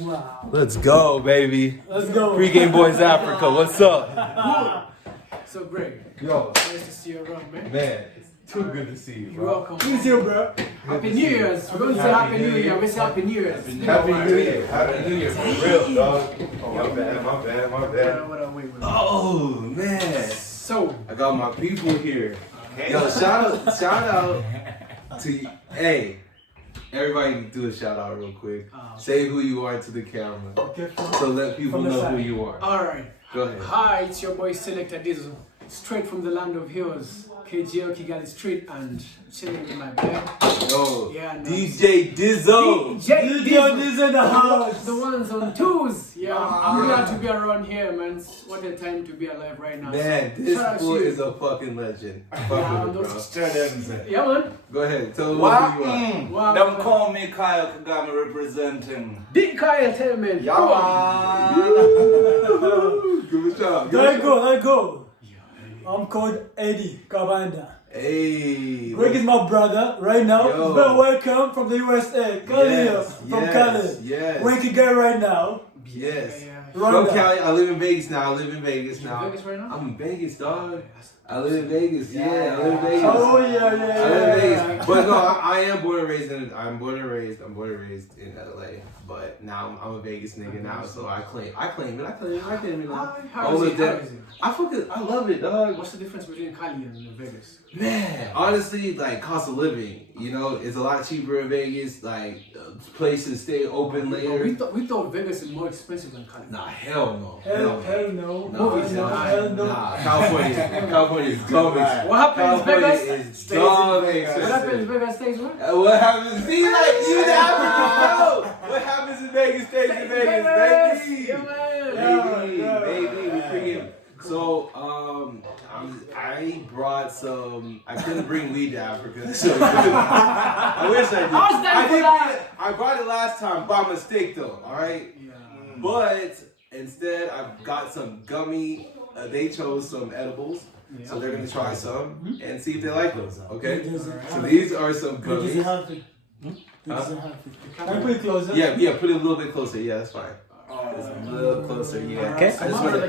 Wow. Let's go, baby. Let's go. Pregameboyz Africa, what's up? So great. Yo, Nice to see you around, man. man, it's too good to see you, You're bro. welcome. Good to see you, bro. Happy New Year's. We're going to say Happy New Year. We say Happy New Year's. Happy New Year. Happy New Year, for real, dog. Oh, my bad, my bad, my bad. What are we with? Oh, man. So, I got my people here. Yo, shout out to, hey, everybody do a shout out real quick. Say who you are to the camera. Okay, So let people know who you are. all right. Go ahead. Hi, it's your boy Selector Dizzle. Straight from the land of hills. KGL Kigali Street and chilling in my bed. Yo, Yeah, no. DJ Dizzo. DJ Dizzle in the house. The ones on twos. Yeah, I'm glad to be around here, man. What a time to be alive right now. Man, So, this shout out to fool you. is a fucking legend. Fuck with it, bro. Yeah, man. Go ahead, tell them who you are. Wow. Don't call me Kyle Kagame representing. Big Kyle, tell me. Give a shout out. Let it go, let it go. I'm called Eddie Kabanda. Hey. Greg is my brother right now. Yo. He's been welcome from the USA. Cali from Cali. Yes. Where you go right now? Yes. Yeah. Run From that. Cali, I live in Vegas now. I live in Vegas You now. in Vegas right now? I'm in Vegas, dog. I live in Vegas. Yeah, I live in Vegas. Oh yeah, I live in yeah. Vegas. But no, I am born and raised in. I'm born and raised in LA. But now I'm a Vegas nigga now, so I claim it. I claim it. How is it? I love it, dog. What's the difference between Cali and Vegas? Man, honestly, like cost of living, you know, it's a lot cheaper in Vegas. Like places stay open later. We thought Vegas is more expensive than Cali. Nah, hell no. Hell No, no. hell no. California is dumb expensive. What happens in California Vegas? is dumb What happens in expensive. Vegas stays what? What happens? See, like you the African bro. What happens in Vegas stays in Vegas, baby. Yeah, man. Baby, we freaking. So, I brought some. I couldn't bring weed to Africa, so I wish I did. How's that I for did. that? I brought it last time by mistake, though. All right, Yeah. but instead I got some gummy. They chose some edibles, so they're gonna try some and see if they like those. Okay, so these are some Greg is gummies. happy. Can I put it closer? Yeah, put it a little bit closer. Yeah, that's fine. Just a little closer, yeah. Okay. I just want to,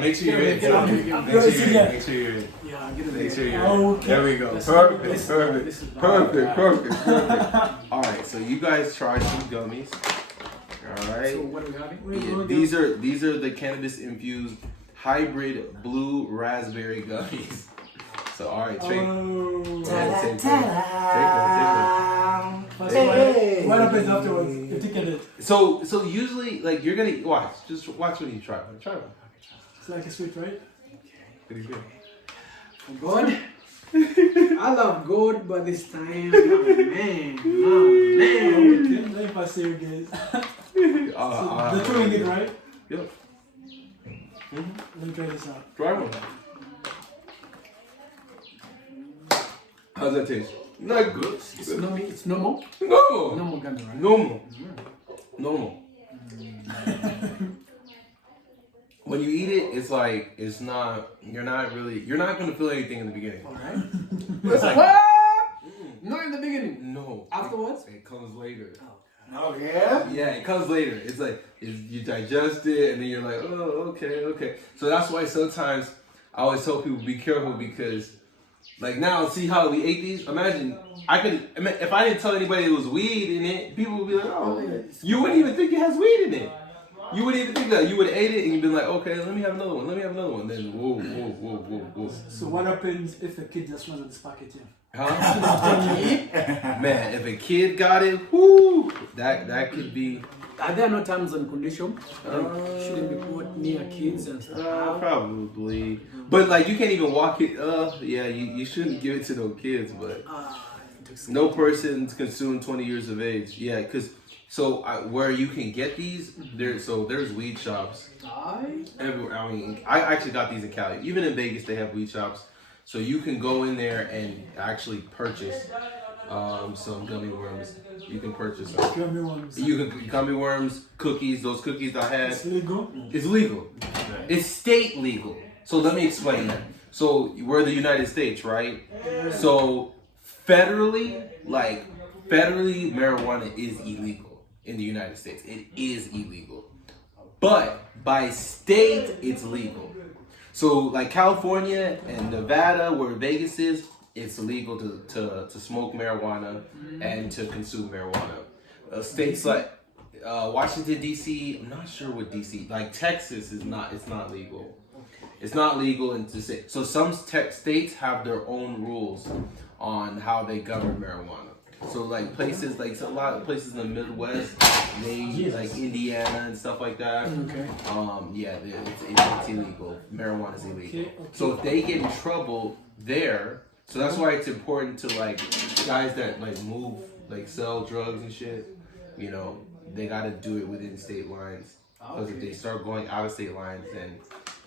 make sure you're in. Get on here, get on Make here. sure you're in. Make sure you're in. Yeah, get Make sure in you're there. in. Okay. There we go. This Perfect. is Perfect. All right, so you guys try some gummies. All So right. what are we having? Yeah, these are the cannabis infused hybrid blue raspberry gummies. So all right, take one. What happens afterwards? You take it. So usually like you're gonna watch. Just watch when you try one. Try one. It's like a sweet, right? Pretty good. God. I love God, but this time, man. Okay, let me see you guys. They're throwing it, right? Yep. Let me try this out. Try one. How's that taste? Not good. It's normal. No. Normal gummy, right? Normal. When you eat it, it's like it's not. You're not gonna feel anything in the beginning. Alright. It's like What? Not in the beginning. no. Afterwards? It comes later. Oh yeah? Yeah, it comes later. It's like you digest it, and then you're like, oh, okay. So that's why sometimes I always tell people be careful because, like now, see how we ate these. Imagine if I didn't tell anybody it was weed in it, people would be like, oh, you wouldn't even think it has weed in it. You wouldn't even think that. You would have ate it and you'd be like, okay, let me have another one. Then whoa. So what happens if the kid just runs on this packaging? Huh? Man, if a kid got it, whoo, that could be. Are there no terms and conditions? Shouldn't be put near kids and stuff. Probably. But like you can't even walk it. Yeah, you shouldn't give it to no kids. But no person's consumed 20 years of age. Yeah, because where you can get these, there's weed shops everywhere. I mean, I actually got these in Cali. Even in Vegas, they have weed shops. So you can go in there and actually purchase some gummy worms. You can purchase them. Gummy worms. Gummy worms, cookies. Those cookies I had. It's legal? It's legal. It's state legal. So let me explain that. So we're the United States, right? So federally, marijuana is illegal in the United States. It is illegal. But by state, it's legal. So like California and Nevada, where Vegas is, it's illegal to smoke marijuana and to consume marijuana. States like Washington D.C., I'm not sure what D.C. like Texas is not. It's not legal. It's not legal in to say. So some states have their own rules on how they govern marijuana. So like places like a lot of places in the Midwest, like Indiana and stuff like that. Okay. Yeah, it's illegal. Marijuana is illegal. Okay. So if they get in trouble there, so that's why it's important to like guys that like move, like sell drugs and shit. You know, they got to do it within state lines. Because if they start going out of state lines,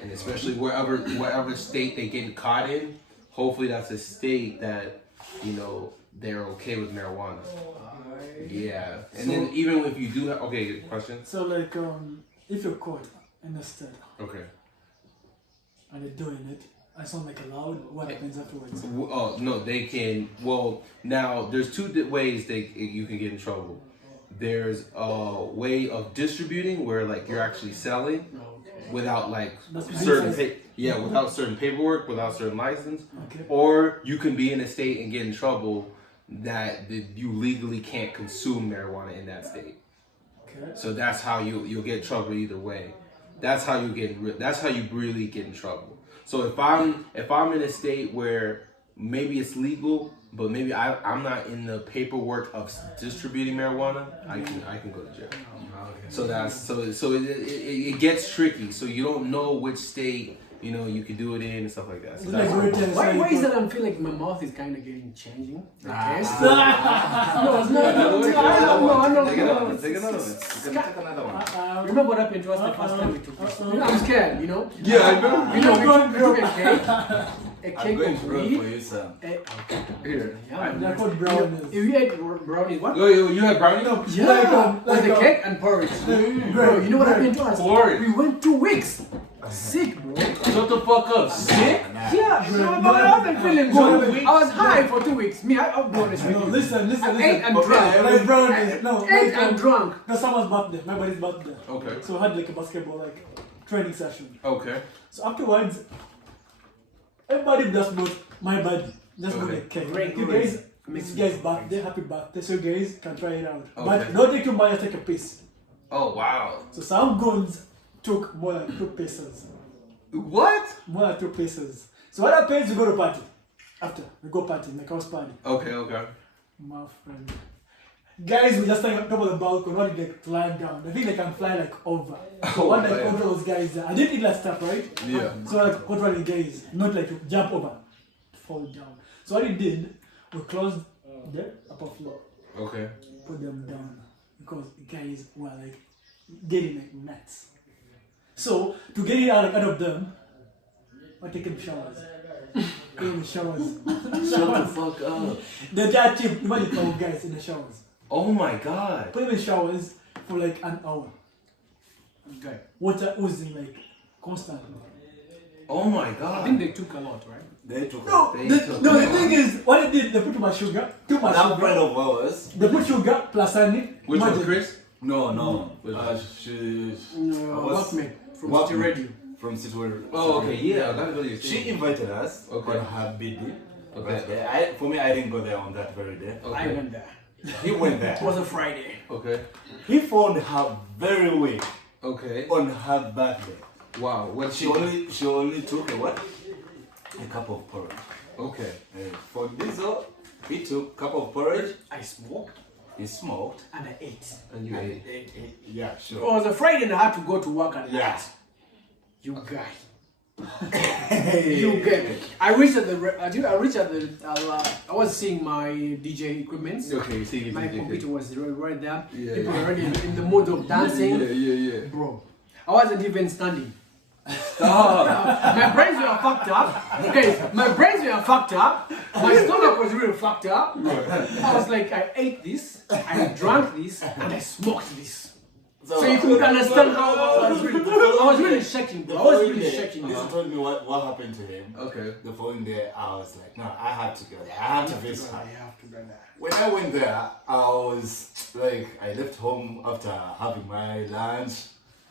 and especially wherever state they get caught in, hopefully that's a state that, you know, they're okay with marijuana. Yeah. And then even if you do have, okay, question? So like, if you're caught in a state Okay. and they're doing it, it's not like allowed, what happens afterwards? Oh, no, they can, well, now there's two ways you can get in trouble. There's a way of distributing where like you're actually selling without like without certain paperwork, without certain license. Okay. Or you can be in a state and get in trouble that you legally can't consume marijuana in that state. Okay. So that's how you'll get in trouble either way. That's how you really get in trouble. So if I'm in a state where maybe it's legal, but maybe I'm not in the paperwork of distributing marijuana, I can go to jail. So it gets tricky. So you don't know which state, you know, you can do it in and stuff like that. So that's Why is it I feel like my mouth is kind of getting changing? The taste? Take another one. Remember what happened to us the first time we took this? You know, I'm scared, you know? Yeah, I know. You know, we took a cake. A I'm cake going of to run weed. for you, Sam. Here. They're called brownies. If you ate brownies, what? You had brownie? No, Yeah, like the cake and porridge. Bro, you know what happened to us? Porridge. We went 2 weeks. Sick, bro. Shut the fuck up. Sick? Yeah, bro, but I wasn't feeling good. I was high for 2 weeks. Me, I'll be honest with No, you. listen. I ate and Okay, drank. Like brownies. No, Ate and drunk. no, someone's birthday. My buddy's birthday. Okay. So I had like a basketball training session. Okay. So afterwards, everybody just bought my buddy. Just bought a cake. Great, You great. guys, it's you guys' birthday, happy birthday. So you guys can try it out. Okay. But don't take too much, just take a piece. Oh, wow. So some goons took more than 2 pieces. What? More than 2 pieces. So what happens? We go to party. After we go party, like house party. Okay. My friend. Guys, we just stand on top of the balcony, not like flying down. I think they can fly like over. So one like over those guys there. I didn't eat that stuff, right? Yeah. So like controlling guys, not like to jump over, fall down. So what we did, we closed the upper floor, Okay. put them down because guys were like getting like nuts. So to get it out of them, we're taking showers. Taking showers. Shut the fuck up. They're that cheap. Imagine 12 guys in the showers. Oh my god. Put them in showers for like an hour. Okay. Water oozing like constantly. Oh my I god. think they took a lot, right? They took No, They the took thing is, what they did, they put too much sugar. Too much That friend sugar. of ours. They put sugar plus honey. Which one, Imagine. Chris? No. Which She No, was- workmate from Workmate. City Radio. from City. Oh, okay, yeah, I gotta go to your She invited us Okay. on her birthday. Okay. Birthday. For me, I didn't go there on that very day. I Okay. went there. He went there. It was a Friday. Okay. He found her very weak Okay. on her birthday. Wow. What She only took a cup of porridge. Okay. For Diesel, he took a cup of porridge. I smoked He smoked. and I ate. And you ate. Yeah, It sure. was a Friday and I had to go to work at Yeah. night. You guy. You get me. I reached at the. I was seeing my DJ equipment. Okay, you see, My computer was right there. Yeah, People yeah. were already in the mood of dancing. Yeah. Bro, I wasn't even standing. Stop. My brains were fucked up. Okay, my brains were fucked up. My stomach was really fucked up. I was like, I ate this, I drank this, and I smoked this. So you could understand how I was really shaking, bro. I was really shaking. He told me what happened to him. Okay. The following day, I was like, no, I have to go there. I have to visit her. You have to go there. When I went there, I was like, I left home after having my lunch.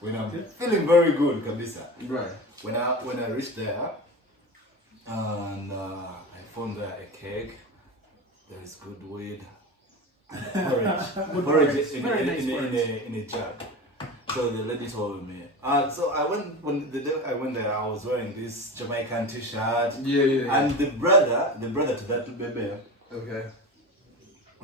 When I'm feeling very good, kabisa. Right. When I reached there, and I found there a cake. There is good weed. Porridge in a jug. So the lady told me. So I went when the day I went there. I was wearing this Jamaican T-shirt. Yeah. And the brother to that baby, Okay.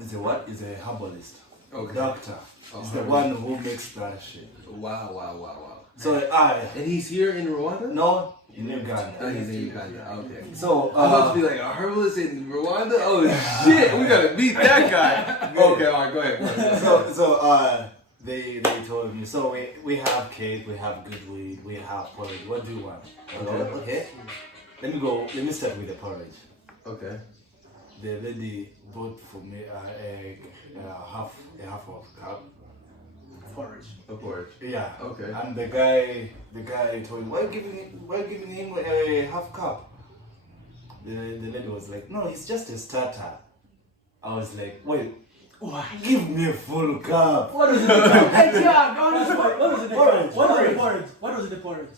is a what? Is a herbalist. Okay. Doctor. He's the one who makes that shit. Wow. So And he's here in Rwanda? no in Uganda. Oh, he's in Uganda. Okay. So I'm about to be like, a herbalist in Rwanda? Oh shit, we gotta meet that guy. Okay, alright, go ahead. So they told me, so we have cake, we have good weed, we have porridge. What do you want? Okay. Let me start with the porridge. Okay. The lady bought for me a half of cup. Porridge. Of course. Yeah. Okay. And the guy told me, why are you giving him a half cup? The lady was like, no, it's just a starter. I was like, wait, give me a full cup. What was in the cup? Yeah, What was in the Porridge. What was in the porridge? What was in the porridge?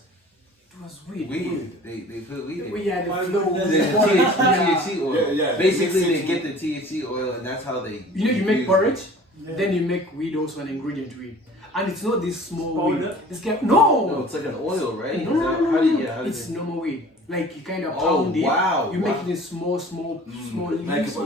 it was weird. Weed. They put weed in. Yeah, the Why flow. would The THC oil. Yeah. Basically, they Mix it get the THC oil, and that's how they. You know, you make use porridge, Yeah. then you make weed also an ingredient weed. And it's not this small weed. Powder? It's No, no! it's like an oil, right? No, Is no, that- no, how do you- no. yeah, how do It's you- normal weed. Like you kind of Oh, pound it. wow, You make wow. it in small Like leaves. a- Oh,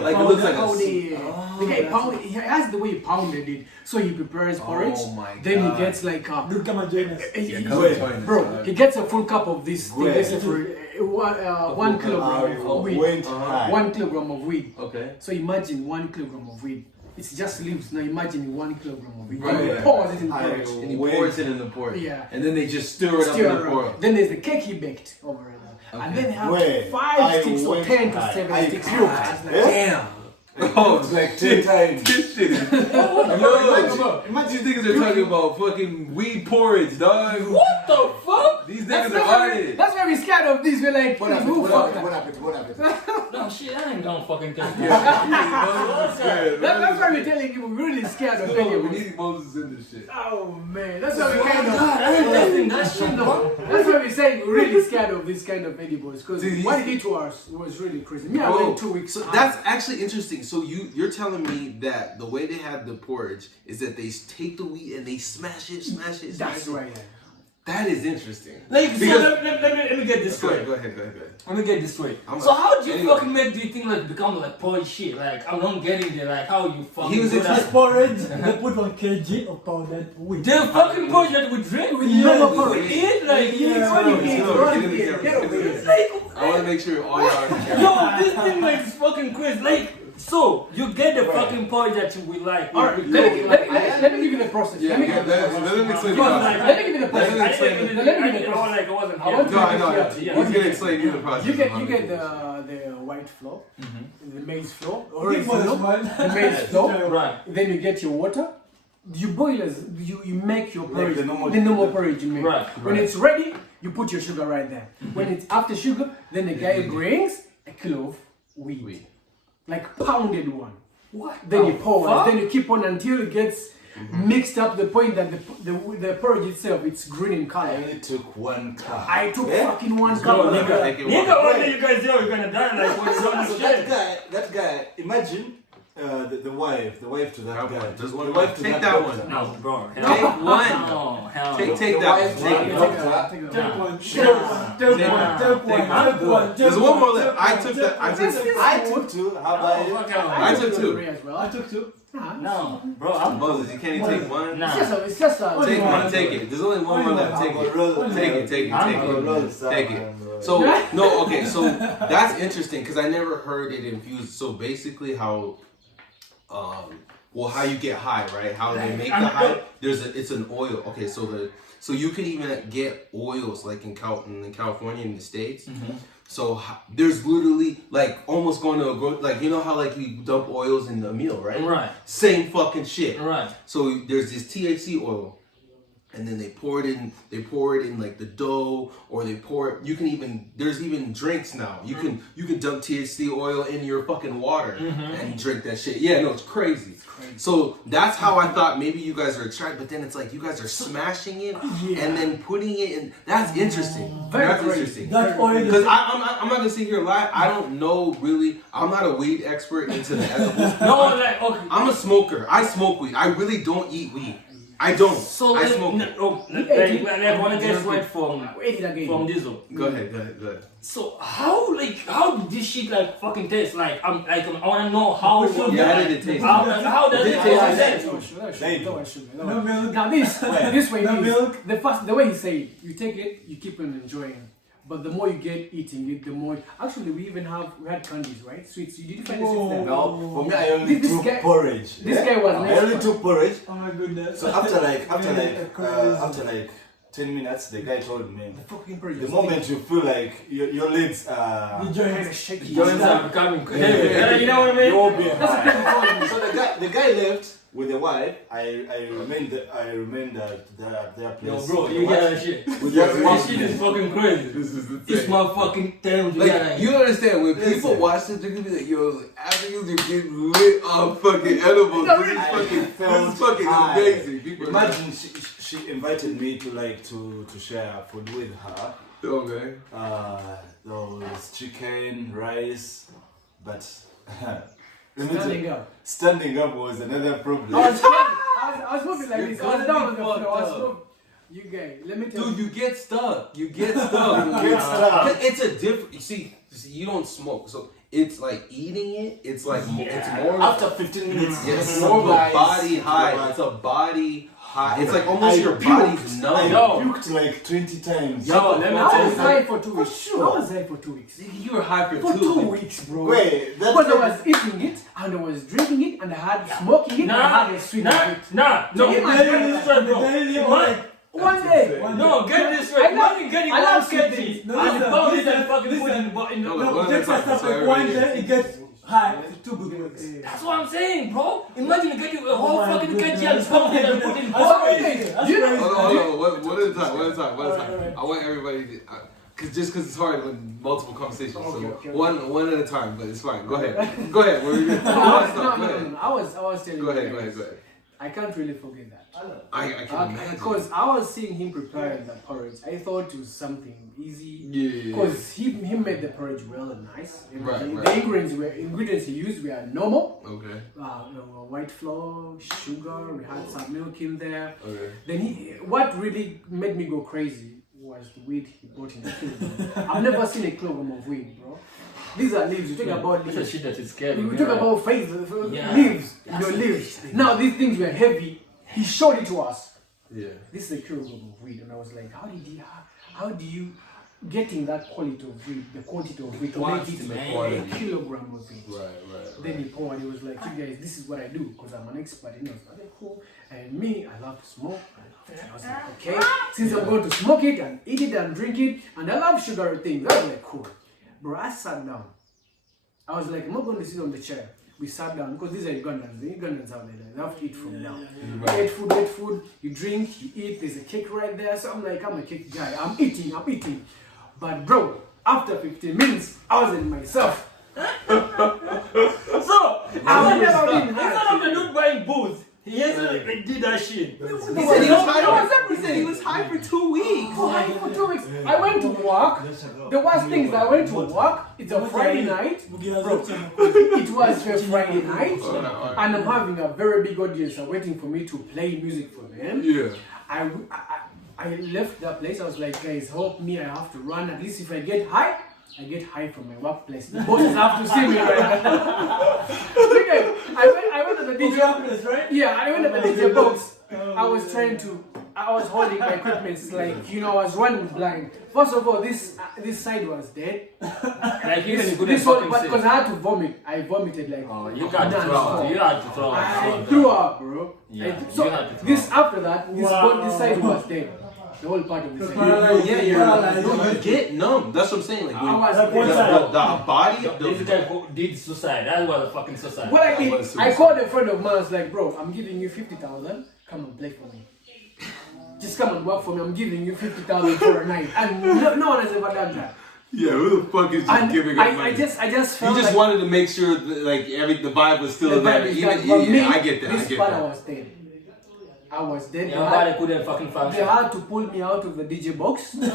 like it looks like a. powder, yeah. Oh, The guy that's- pounded. He has the way he pounded it. So he prepares porridge. Oh my then God. he gets like a. Dude, come and join us. Come Wait, join us, Bro, dog. he gets a full cup of this thing. Wait. Let's say for 1 kilogram of weed. Went high. 1 kilogram of weed. Okay. So imagine 1 kilogram of weed. It's just leaves. Now imagine 1 kilogram of weed. Right, Then he yeah. pours it in I- porridge. And he Wait. pours it in the porridge. Yeah. And then they just stir it up Stir in the around. porridge. Then there's the cake he baked over it. And then have Wait, 5 I sticks or went 10 to high. 7 I sticks. cried. Look, it's like, Damn. Oh, It's like 10 times. this shit is. Imagine these niggas are talking about fucking weed porridge, dog. what the fuck? These That's niggas are why on it. that's why we're scared of this. We're like, What happened? who What fuck happened? that? What happened? No shit, I ain't gonna fucking take That's why we're telling you we're really scared of We animals. need Moses in this shit. Oh man, that's why we kind of. God, I ain't testing that shit though. That's why we're saying we're really scared of this kind of edibles because Dude, what he did to us was really crazy. Me, I Bro, went 2 weeks. So that's actually interesting. So you're telling me that the way they have the porridge is that they take the wheat and they smash it. That's right. That is interesting. Like, so Because- let me get this Go straight. ahead. Let me get this straight. I'm So a- how do you anyway. fucking make this thing like become like porridge shit? Like I'm not getting it. Like how you fucking He was do into This that? porridge, they put 1 kg of powdered wheat. The fucking porridge that we drink with Yeah, normal yeah, porridge. Eat like yeah. What do you Let's mean? go, Run get in the here, camera, get get in away. the It's like I want to make sure all y'all are here. yo, this thing like is fucking crazy. Like so you get the fucking porridge that you will like. All right, with let me, milk, let, me, like, let me give you the process. Yeah, let me give you the let process. him explain the Because, process. Let me give you the Let process. him I explain didn't it. Let me I give you didn't the know process. like I wasn't I want hungry. to- No, I know. Yeah. He's gonna explain you the process. You get the white flour, the maize flour, or Give us one. the maize flour. Right. Then you get your water. You boil as you make your Like porridge, the normal- porridge you make. Right, When right. it's ready, you put your sugar right there. When it's after sugar, then the guy brings a kilo of wheat, like pounded one. What? Then you the pour fuck? it. Then you keep on until it gets mixed up to the point that the porridge itself it's green in I color. only took 1 cup. I took fucking 1 Bro, cup. of nigga, that. Make it nigga, work. one day you guys know you're gonna die like when you're on So the that shit. guy, imagine the wife to that That guy. one, just one the more. wife to Take that that doctor. one. No, bro. Take one. No, hell Take no. take The that wife one. to Take the it. doctor. Take Nah. one, take one, take one, take one. There's one more left. I took that. I took. I took 2. How about you? fuck out. I took 2. As well. I took 2. No, bro, I'm Moses, you can't even take one. Nah. It's just a Take one. Take it. There's only one more left. Take it. Take it. Take it. Take it. So no, okay. So that's interesting because I never heard it infused. So basically, how, how you get high, right? How they make the high. It's an oil. Okay, so you can even get oils like in California in the States. So there's literally like almost going to a like you know how like you dump oils in a meal, right? Right. Same fucking shit. Right. So there's this THC oil, and then they pour it in like the dough, or they pour it. You can even there's even drinks now. You can dump THC oil in your fucking water and drink that shit. Yeah, no, it's crazy. So that's how I thought maybe you guys are excited, but then it's like you guys are smashing it and then putting it in. That's interesting. That's interesting. That oil. Because I'm not gonna sit here and lie. I don't know really. I'm not a weed expert into the edibles. No, like okay. I'm a smoker. I smoke weed. I really don't eat weed. I don't. So I smoke. like, I want to get straight from Diesel. Go ahead. So how did this shit like fucking taste? Like I want to know how. Yeah, how did it taste? How does it taste? No milk. Now this way, No milk. the way he say it, you take it, you keep on enjoying. But the more you get eating it, the more. Actually, we had candies, right? Sweets. You didn't find the sweets there. No, for me, I only This took guy- porridge. This guy was I next. only took porridge. Oh my goodness. So after like Crazy. 10 minutes, the guy told me, The fucking porridge. the moment you feel like your legs The are, joints. shaky. Joints are becoming crazy. Yeah. You know what I mean? you'll be That's the high. thing. So the guy left with the wife. I remained at their place. Yo, bro, you get that shit. With Yeah, their This shit is fucking crazy. This is the It's thing. my fucking terms. Like, you understand, when people Listen. watch this, they're gonna be like, yo, Africans are getting lit off fucking edibles. This is fucking high. amazing. People are Imagine she invited me to share food with her. okay. There was chicken, rice, but standing up was another problem. I was moving like this. I was down on the floor. I was moving. You guys, let me tell Dude, you. you get stuck. You get stuck. It's a different. You see, you don't smoke, so it's like eating it. It's like it's more. After 15 minutes, It's more of a body high. It's a body high. It's like almost your body's numb. I Yo. puked like 20 times. Yo, let me I tell was you high something. for 2 weeks. sure. I was high for 2 weeks. You were high for For 2 2 weeks, bro. Wait, that's Because I was eating it, and I was drinking it, and I had smoking it, and I had a sweet of it. No, Yeah, man. get this straight, bro. Like, One day. No, get this straight. I love- Imagine getting I love one sketchy sweet No, and listen, pound it listen, and fucking put it in the No, no, one Take at a time, stuff so like one everybody- day, it gets high for 2 good weeks. That's what I'm saying, bro. Imagine getting a whole Oh my fucking goodness. kg and pound it and put it in That's pocket. crazy. That's You know- crazy. Hold on. One at a time. Alright. I want everybody to, because it's hard when multiple conversations. Okay. One at a time, but it's fine. Go ahead. Go ahead. What are we doing? No, Go I was telling ahead. you. Go guys, ahead. I can't really forget that. I can imagine. Because I was seeing him preparing the porridge. I thought it was something easy. Yeah. Because he made the porridge well and nice. Right. The ingredients he used were normal. Okay. White flour, sugar, we had some milk in there. Okay. Then what really made me go crazy was the weed he bought in the kilogram. I've never seen a kilogram of weed, bro. These are leaves. You talk about That's a leaves. shit that is scary. We talk about Yeah. leaves. Leaves. Now these things were heavy. He showed it to us. Yeah. This is a kilogram of weed, and I was like, how do you getting that quality of weed, the quantity of weed to make it Quantity. a kilogram of weed? Right. Then he poured. He was like, "You guys, this is what I do because I'm an expert." And I was like, "Okay, cool." And me, I love to smoke. I was like, "Okay, since I'm going to smoke it and eat it and drink it, and I love sugary things," I was like, "Cool." Bro, I sat down. I was like, "I'm not going to sit on the chair." We sat down because these are Ugandans. The Ugandans out there, they have to eat from now. You eat food, you drink, you eat. There's a cake right there. So I'm like, I'm a cake guy. I'm eating. But bro, after 15 minutes, I was in myself. So, I was never been instead of the dude buying booze, he actually did that shit. He said he was high for 2 weeks. For 2 weeks. I went to work. The worst thing is I went to work. It's a Friday night. Bro, it was a Friday night. And I'm having a very big audience waiting for me to play music for them. Yeah. I left that place. I was like, guys, help me. I have to run. At least if I get high from my workplace. The bosses have to see me right now. Okay, I went to the DJ. right? Yeah, I went to the DJ box. I was holding my equipment. It's like, I was running blind. First of all, this side was dead. Like even you couldn't This one, fucking because say. I had to vomit. I vomited like. Oh, you got to throw non-stop. up. You had to throw I up. threw up, bro. Yeah, So you had to throw this up. after that, this side was dead. The whole part of the second. Paralyzed. Yeah, Paralyzed. no, you get numb. That's what I'm saying. Like, I when, was Like one side. the body, This guy did suicide. That was a fucking suicide. What I That did, was I called a friend of mine. I was like, bro, I'm giving you 50,000. Come and play for me. Just come and work for me. I'm giving you 50,000 for a night. And no one has ever done that. yeah, who the fuck is just And giving up money? I just felt You just like wanted to make sure that, like the vibe was still the there. vibe is Even, like, for me, I get that. I this get part that. I was dead. I was dead. Your body couldn't fucking They function. had to pull me out of the DJ box. And they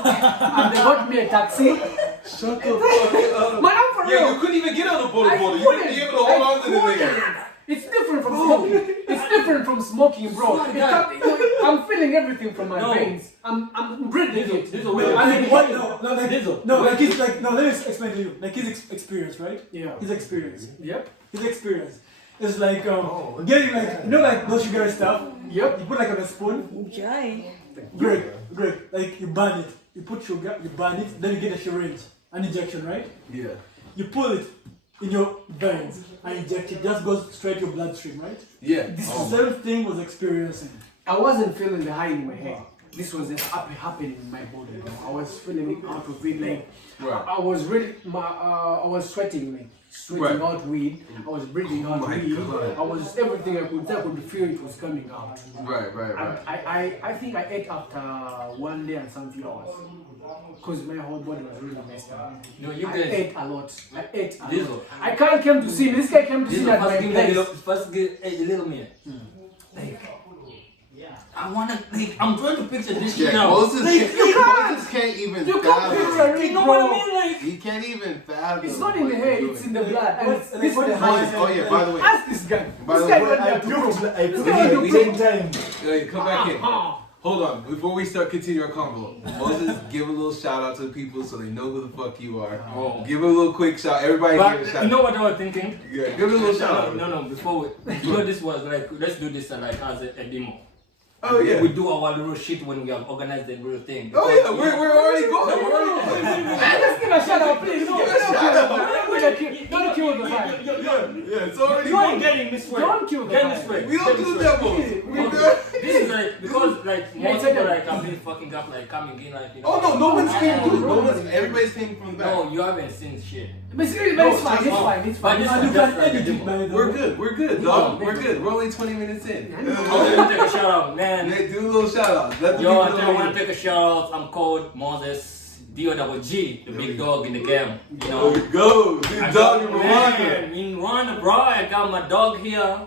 got me a taxi. Shut the fuck up. Man, I'm for Yeah, real. you couldn't even get on the I boat. You couldn't. wouldn't be able to hold on to the couldn't. nigga. It's different from smoking. It's different from smoking, bro. Swear to It God. I'm feeling everything from my No. veins. I'm breathing it. This is a No, weird. I mean, what? No, like, Dizzle. no, like he's like, no. Let me explain to you. Like his experience, right? Yeah. His experience. Yep. His experience. It's like getting like like those sugary stuff. Yep. You put like on a spoon. Great. Like you burn it. You put sugar. You burn it. Then you get a syringe, an injection, right? Yeah. You pull it in your veins and inject it. Just goes straight to your bloodstream, right? Yeah. This same thing was experiencing. I wasn't feeling the high in my head. This was just happening in my body. You know? I was feeling it out of it. Like Right. I was really, I was sweating, like sweating Right. out weed. I was breathing out my weed. God. I was everything I could feel it was coming out. Right. I think I ate after 1 day and something hours. Because my whole body was really messed up. No, you I guys. ate a lot. I ate a This lot. one. I can't come to see me. This guy came to This see is me at my first give me a place. little, first give a little minute. Like, I wanna, like, I'm trying to picture this shit Yeah, now. Moses, Like, you Moses can't even You can't fathom. picture You it, know what I bro. mean? Like, He can't even fathom. It's not in the what head, he's it's in doing. the blood. And What's- this is what the the high. Oh yeah, by the way, Ask this guy. By This the guy way, went I there to proved prove. I This proved guy it went like to 10 times. hey, come back in. Hold on, before we start continuing our convo, Moses, give a little shout out to the people so they know who the fuck you are. Oh. Give a little quick shout. Everybody give a but shout. you know what I was thinking? Yeah, give it a little shout out. No, before we, you know, this was like, let's do this like as a demo. Oh yeah. We do our little shit when we have organized the real thing. Oh yeah, we're already going. We're already going. Just give a shout out, please. Give a shout out. Don't kill the vibe. Yeah, it's already You ain't going. getting this way. Don't kill the Get vibe. this way. We don't Get do this way. demos. Okay. This is like because like Yeah, most it's people like- like have been fucking up like coming in like you know. Oh no one's came through. No No everybody's came from the back. No, you haven't seen shit. But seriously, but it's fine. It's fine. It's But fine. this It's one You fine. just can like a edit it, demo. man. We're good, dog. We're good. We're only 20 minutes in. Oh, let me take a shout out, man. Nick, do a little shout out. Let the Yo, people I know. want to take a shout out. I'm called Moses D-O-G, the big dog in the game. You There know. we go. Big I dog got- in Rwanda. man, in Rwanda, bro. I got my dog here.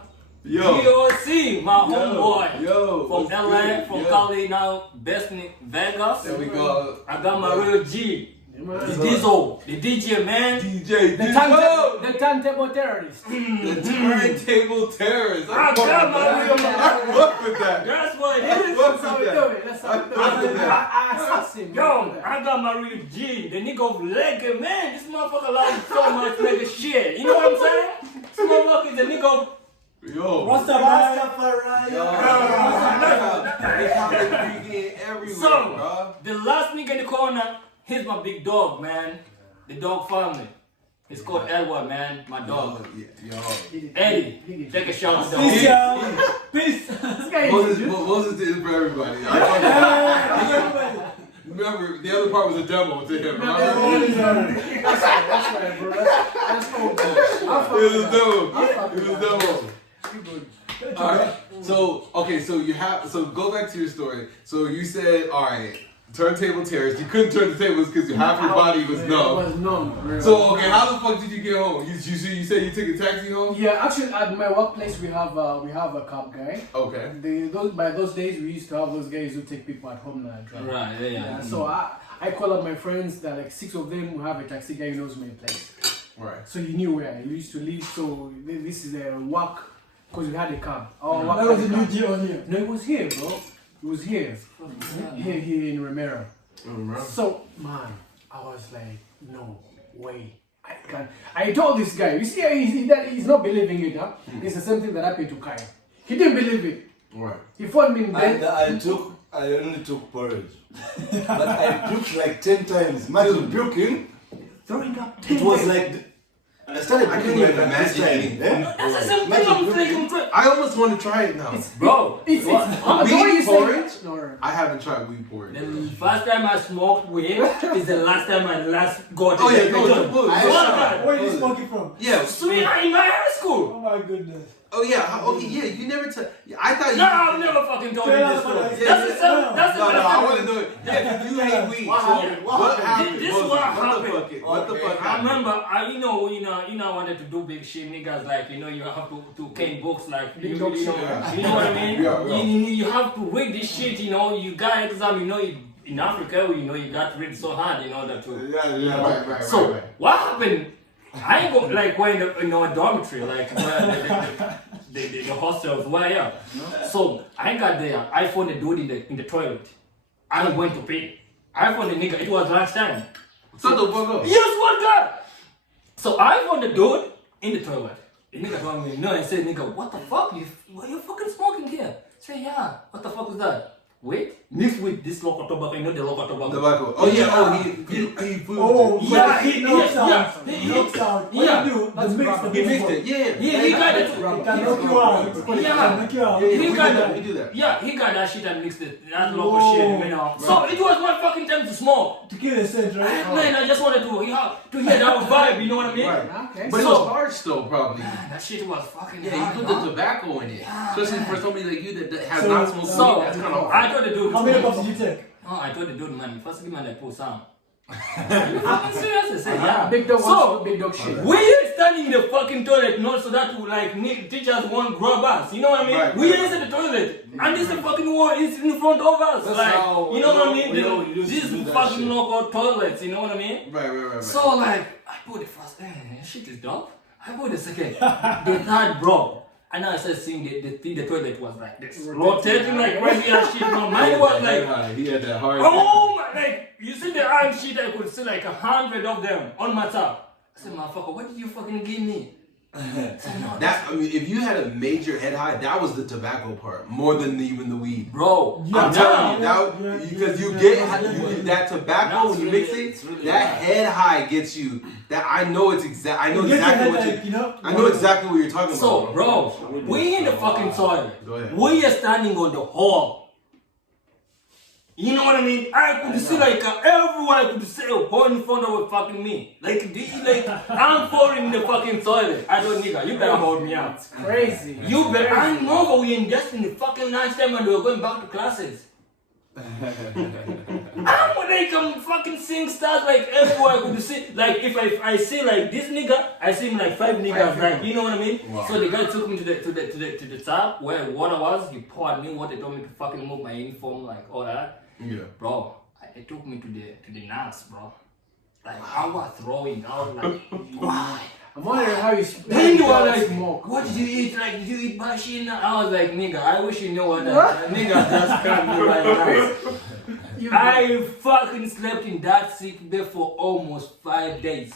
Yo. GOC, my homeboy. Yo. From what's LA, good? from Yo. Cali, now based in Vegas. There we go. I got my real G. The Diesel, the DJ, man. DJ The turntable terrorist. The turntable terrorist. I got my real I fuck with that. That's what it I is. fuck That's how we with do that. it. That's how we do I it. that. I assassin. Yo, I got my real G. The nigga of Leg, man. This motherfucker loves so much nigga shit. You know what I'm saying? This motherfucker is the nigga of Yo. what's up, man? Yo. They come like freaking everywhere, So, bro. the last nigga in the corner, he's my big dog, man. The dog family. It's called Edward, man. My dog. Yo. Eddie, take a shot with Peace, dog. y'all. Peace. This guy is Moses did it for everybody. Remember, the other part was a demo to him. Remember? That's right, bro. That's cool, bro. It was a demo. It was a demo. You good. Alright, so you have, so go back to your story. So you said, alright, turntable terrorist. You couldn't turn the tables because half your body was It numb. was numb. Bro. So, okay, how the fuck did you get home? You said you took a taxi home? Yeah, actually, at my workplace we have a cab guy. Okay. By those days we used to have those guys who take people at home and drive. Right, yeah. Yeah, so I call up my friends. That like 6 of them who have a taxi guy who knows my place. Right. So he knew where I used to live. So this is a work because we had a cab. Our work That had was a a new cab. G on here. No, it was here, bro. It was here. Here in Romero. So man, I was like, no way. I can't. I told this guy, you see, he's not believing it, huh? It's the same thing that happened to Kaya. He didn't believe it. Right. He phoned me in bed. And I only took porridge. But I puked like 10 times. Imagine puking. Throwing up. It was like, I started I puking couldn't like even this imagine time. eating. Eh? That's the same thing I'm thinking. I almost want to try it now. Bro, It's the way you say porridge? no. porn. I haven't tried weed porn. The first time I smoked weed is the last time I last got Oh it. yeah, go to What? Where are you smoking from? Yeah, Sweet in my high school. Oh my goodness. oh yeah, okay, yeah. You never tell. I thought you. No, I've never fucking told you Tell this us what story. I That's the said. same. That's the No, I last want time. to know it. Yeah, you hate weed. What So happened? what happened? This What what the fuck? happened. What the Okay. fuck I happened? remember, I wanted to do big shit, niggas. Like, you have to cane books, like, Big you dog shit. know what I mean? Yeah. You have to read this shit, you got exam, in Africa, you got to read so hard in order to. Yeah. Right. So what happened? I ain't go like we're in a dormitory, like where the hostels were. Yeah. So I got there. I found a dude in the toilet. I went to pee. I found a nigga. It was lunchtime. Shut the fuck up. Yes, what God? So I found the dude in the toilet. The nigga told me no. I said, nigga, what the fuck? You fucking smoking here? I said, yeah. What the fuck is that? Wait, mixed with this local tobacco, the local tobacco. Tobacco. Oh yeah. He Oh, Yeah, he knocks out. yeah, He knocks out. yeah. What do you do? The mix, the He mixed it. Yeah. Yeah, he got it. It can knock you out. It can knock you out. He we got do that, that. we do that. Yeah, he got that shit and mixed it. That local Whoa. shit, So it was my fucking time to smoke. To kill a scent, right? Man, I just wanted to hear that vibe. You know what I mean? Right. Okay. But it So- was harsh though, probably. Man, that shit was fucking Yeah, hard. you put the tobacco in it, especially for somebody like you that has So- not smoked So weed. That's kind of I told the dude. How many puffs did you take? Oh, I told the dude, man, first give me like pull some. You fucking serious? I said, yeah. Big dog So, wants big dog shit. we ain't standing in the fucking toilet, not so that teachers won't grab us. You know what I mean? Right, We right. ain't in the toilet, and this the fucking wall is in front of us. That's like, how you know what I mean? we know you used to These do that fucking shit. local toilets. You know what I mean? right. So like, I put the first, shit is dope. I put the second, the third, bro. And now I started seeing the toilet was like this, rotating like crazy as shit. My mind was like. he had that hard. Oh my, like, you see the iron sheet, I could see like 100 of them on my top. I said, motherfucker, what did you fucking give me? That I mean, if you had a major head high, that was the tobacco part more than even the weed. Bro, I'm telling you, Yeah, because you yeah, get yeah. that tobacco when you mix it, that head high gets you. That I know it's exact. I know You get your exactly head what like, you. I know exactly what you're talking So, about. bro, we in the fucking toilet. Go ahead. We are standing on the hall. You know what I mean? I could see like everyone I could see a hole in front of fucking me. Like I'm falling in the fucking toilet. I don't nigga, you better hold me up. Crazy. You better. I know we in just in the fucking lunchtime and we were going back to classes. I'm fucking seeing stars like everywhere I could see. Like if I see like this nigga, I see him like 5 niggas. Like you know what I mean? Wow. So the guy took me to the tap where water was. He poured me water. Told me to fucking move my uniform, like all that. Yeah. Bro, it took me to the nurse, bro. Like I was throwing out like why? I'm wondering how you Then you were like, smoke. what did you eat? Like, did you eat machine? I was like, nigga, I wish you knew what that nigga just can't be right now. I fucking slept in that sick bed for almost 5 days.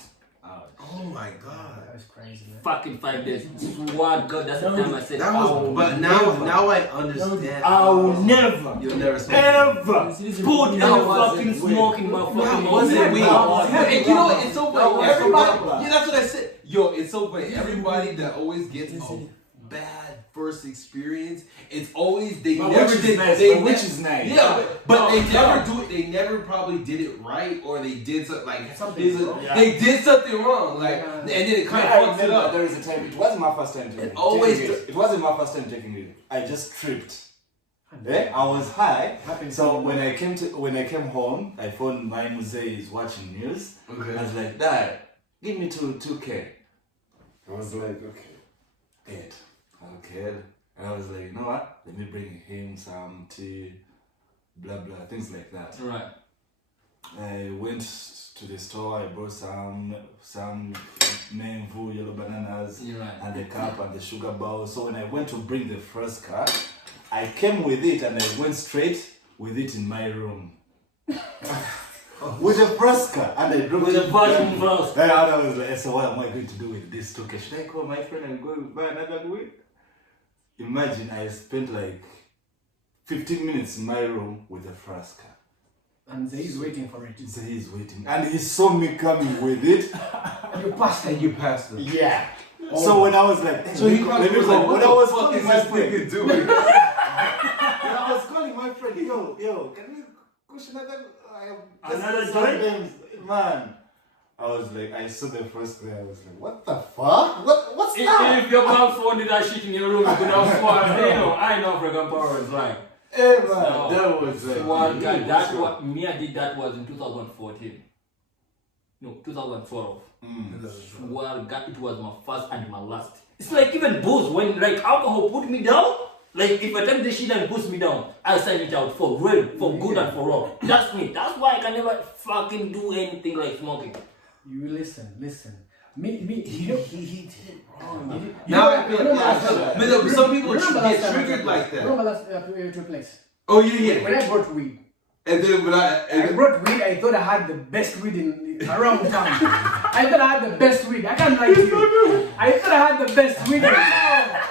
Oh my god. That's crazy, man. Fucking 5 days. Swear God, that's the time I said, That I will was. But never, now I understand. I will never, You'll never smoke. ever This is put really- any That fucking wasn't smoke in my fucking It wasn't weed. mouth. And you know what? It's so funny. was Everybody. so bad. Yeah, that's what I said. Yo, it's so funny. Everybody that always gets a bad first experience, it's always they But never which is did. nice, They but which ne- is nice. Yeah, but they No, never no. do it. They never probably did it right, or they did something like Something wrong. They did something wrong, like, Yeah. and then it kind I of fucks it remember up. there is a time. It wasn't my first time taking it. always Taking it. It wasn't my first time taking it. I just tripped. I was high. Happens So to when I came home, I phoned my Muse is watching news. Okay. I was like, Dad, give me 2K. I was like, okay. Dad, okay. And I was like, you know what? Let me bring him some tea, blah blah, things like that. Right. I went to the store. I bought some mango yellow bananas You're right. and the cup and the sugar bowl. So when I went to bring the first cup, I came with it and I went straight with it in my room. With the first cup and I dropped With it the bottom down. first. Then I was like, so what am I going to do with this 2K? Should I call my friend and go buy another weed? Imagine I spent like 15 minutes in my room with the first cup. And he's waiting for it. So he's waiting. And he saw me coming with it. You passed it. You passed it. Yeah. So when I was like, hey, So he let probably me was call- like, what when I was the fuck calling is my this friend, nigga doing? when I was calling calling my friend, yo, can we push another? Another joint? Man. I was like, I saw the first guy, I was like, what the fuck? What's that? If your mom found that shit in your room, you could have sworn, I know Pregameboyz, like. Hey man, No. that was like... One guy, that's what me I did that was in 2014. No, 2012. Well, God, it was my first and my last. It's like even booze, when like alcohol put me down, like if I take the shit and puts me down, I sign it out for real, for good and for all. That's me. That's why I can never fucking do anything like smoking. You listen. Me, He did it wrong. Now I feel some people get triggered like that. Remember last we went to a place? Oh yeah. When I brought weed. And then when I brought weed, I thought I had the best weed in around town. I thought I had the best weed. I can't lie to you. I thought I had the best weed. I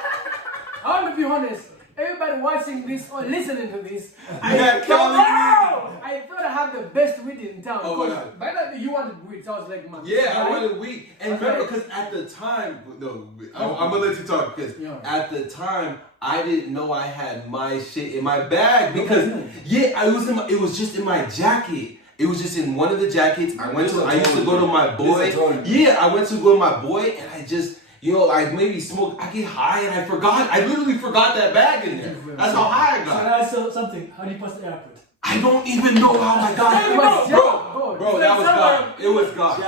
want to be honest. Everybody watching this or listening to this, I thought I had the best weed in town. Oh my God. By that you wanted weed, so I was like, man. yeah, I right? wanted weed. And remember, because at the time, no, I'm gonna let you talk. Because at the time, I didn't know I had my shit in my bag because it was just in my jacket. It was just in one of the jackets. I used to go to my boy. Yeah, I went to go to my boy, and I just. I maybe smoked, I get high and I forgot. I literally forgot that bag in there. That's how high I got. So something. How do you pass the airport? I don't even know how I got it. Bro, that was God. It was God.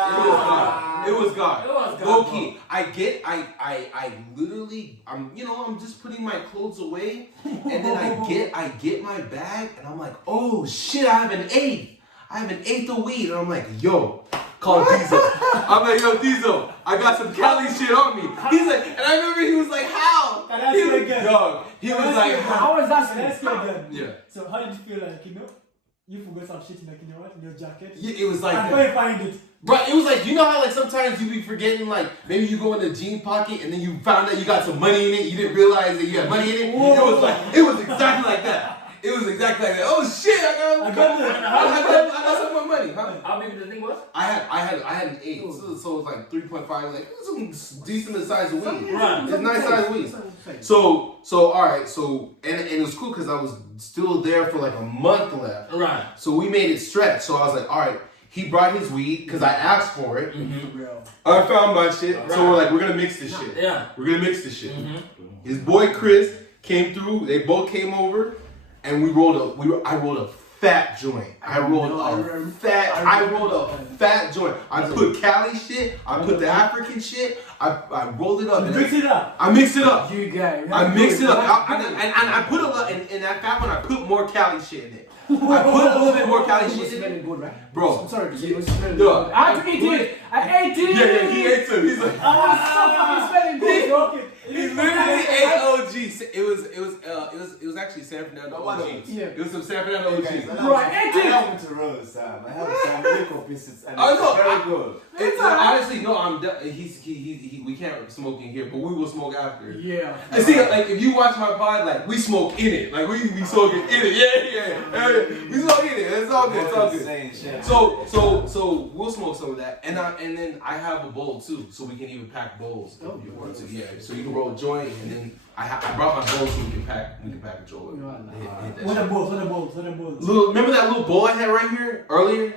It was God. Low key. I literally, I'm just putting my clothes away, and then I get my bag, and I'm like, oh shit, I have an eighth of weed, and I'm like, yo. Call Diesel. I'm like, yo, Diesel, I got some Cali shit on me. He's like, and I remember he was like, how? He was like, How was that? Let's go again. Yeah. So how did you feel like, you forgot some shit in your jacket? Yeah, it was like and where you find it? Bro, it was like, you know how like sometimes you be forgetting, like maybe you go in the jean pocket and then you found out you got some money in it, you didn't realize that you had money in it. It was exactly like that. It was exactly like that. Oh shit! I got some more money. How big the thing was? I had an 8, so it was like 3.5. Like some decent sized weed. Right. It's nice sized weed. So all right. So and it was cool because I was still there for like a month left. Right. So we made it stretch. So I was like, all right. He brought his weed because I asked for it. Mm-hmm. I found my shit. Right. So we're like, we're gonna mix this shit. Yeah. We're gonna mix this shit. Mm-hmm. His boy Chris came through. They both came over. And I rolled a fat joint. I rolled a fat joint. I put Cali shit. I put the African shit. I rolled it up. Mix it up. I mixed it up. You guys. I mixed it up. And I put a lot in that fat one. I put more Cali shit in it. I put a little bit more Cali shit in it. Smelling good, right? Bro. I'm sorry to say it was smelling good. I had to eat it. I ate it. Yeah, he ate some. He's like, it's smelling good. Okay. He literally ate OG. It was actually San Fernando OG. Yeah. It was some San Fernando OG. Bro, I ate it. I have to roll Sam. I have some little pieces and it's very good. Honestly, no. We can't smoke in here, but we will smoke after. Yeah. I see, like if you watch my pod, like we smoke in it. Like we smoking in it. Yeah. We smoke in it. It's all good. It's all good. So we'll smoke some of that, and then I have a bowl too, so we can even pack bowls if you want to. Yeah. So you can roll a joint, and then I brought my bowl so we can pack a joint. What are balls? Remember that little bowl I had right here earlier?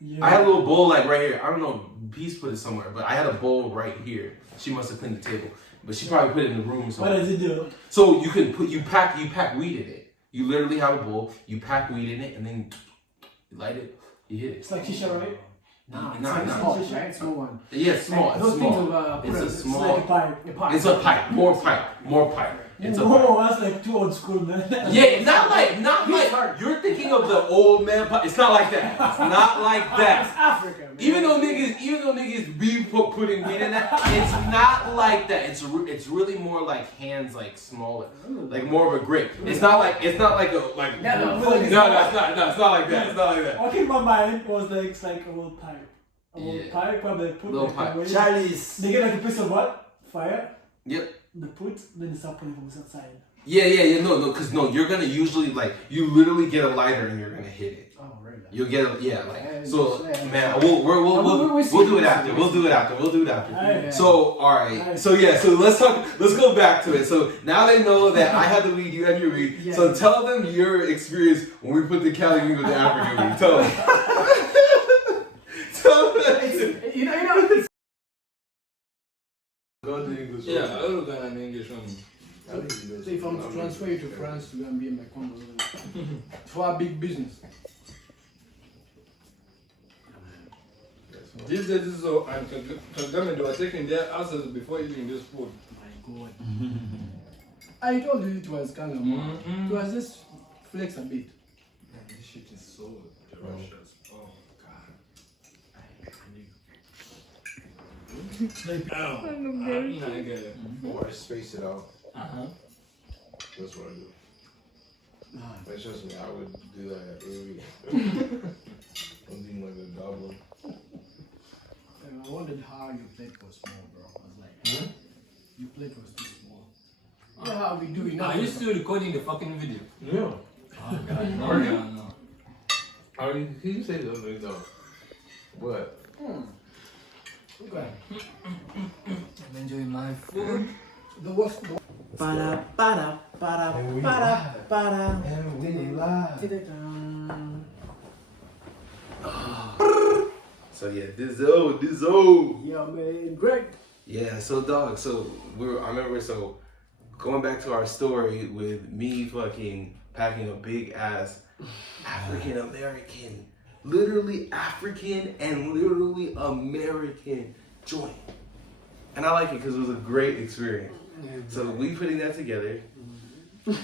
Yeah. I had a little bowl like right here. I don't know, Peace put it somewhere, but I had a bowl right here. She must have cleaned the table, but she probably put it in the room somewhere. What does it do? So you pack weed in it. You literally have a bowl, you pack weed in it, and then you light it, you hit it. It's like shisha, right? Nah, small, right? Small one. Yeah, small. Those small. things It's a small. It's like a pipe. It's a pipe. More pipe. It's a Whoa, that's like too old school, man. Yeah, not like you're thinking of the old man pipe. It's not like that. It's not like that. It's Africa, man. Even though niggas be putting weed in that, it's not like that. It's really more like hands, like smaller, like more of a grip. It's not like a like. No, it's not like that. It's not like that. What came in my mind was like it's like a little pipe. A little pipe, probably put little like pipe. Charlie's. They get like a piece of what? Fire. Yep. They put, then they start putting from the outside. Yeah, no, because you're gonna usually like you literally get a lighter and you're gonna hit it. Oh, really? You'll get a, yeah, like so, Yeah. man. We'll do it after. We'll do it after. Alright. So all right. So yeah. So let's talk. Let's go back to it. So now they know that I have the weed, you have your weed. Yeah. So tell them your experience when we put the Cali weed with the African weed. Tell them. Tell them. You know. Go to English. Yeah, I don't got an English one. So if I'm to transfer you to France to go and be in my condo for a big business. These days, this is so, and Kagame, they were taking their answers before eating this food. My God. I told you it was kind of more. It was just flex a bit. Man, this shit is so delicious. Oh, God. I get it. Or I space it out. Uh-huh. That's what I do. Nah. That's just me. I would do that every week. Something like a goblin. I wondered how your plate was small, bro. I was like, your plate was too small. You know how we do it now. Are you still recording the fucking video? Yeah. Oh, God. No. I mean, he said the other thing though. What? Okay. I'm enjoying my food. The worst. Para. And we live. So yeah, Dizzo. Yeah, man. Great. Yeah, so dog, I remember going back to our story with me fucking packing a big ass African American, literally African and literally American joint. And I like it because it was a great experience. So we putting that together, and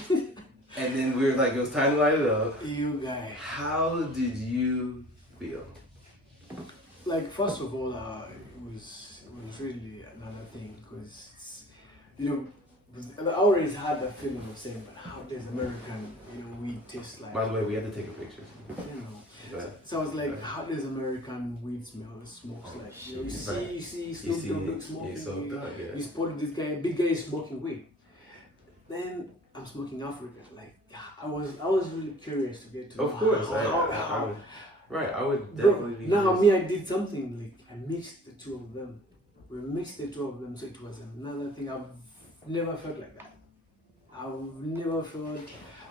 then we were like, it was time to light it up. You guys. How did you feel? Like, first of all, it was really another thing because, you know, I always had that feeling of saying, but how does American, weed taste like? By the way, we had to take a picture. You know. Go ahead. So I was like, how does American weed smell? It smokes like, you see Snoop Dogg smoking. Yeah, so dog, yeah. You spotted this guy, big guy smoking weed. Then I'm smoking African. Like, I was really curious to get to know Of course, how I would bro, definitely be. now curious. I did something like I mixed the two of them. We mixed the two of them, so it was another thing. I've never felt like that. I've never felt,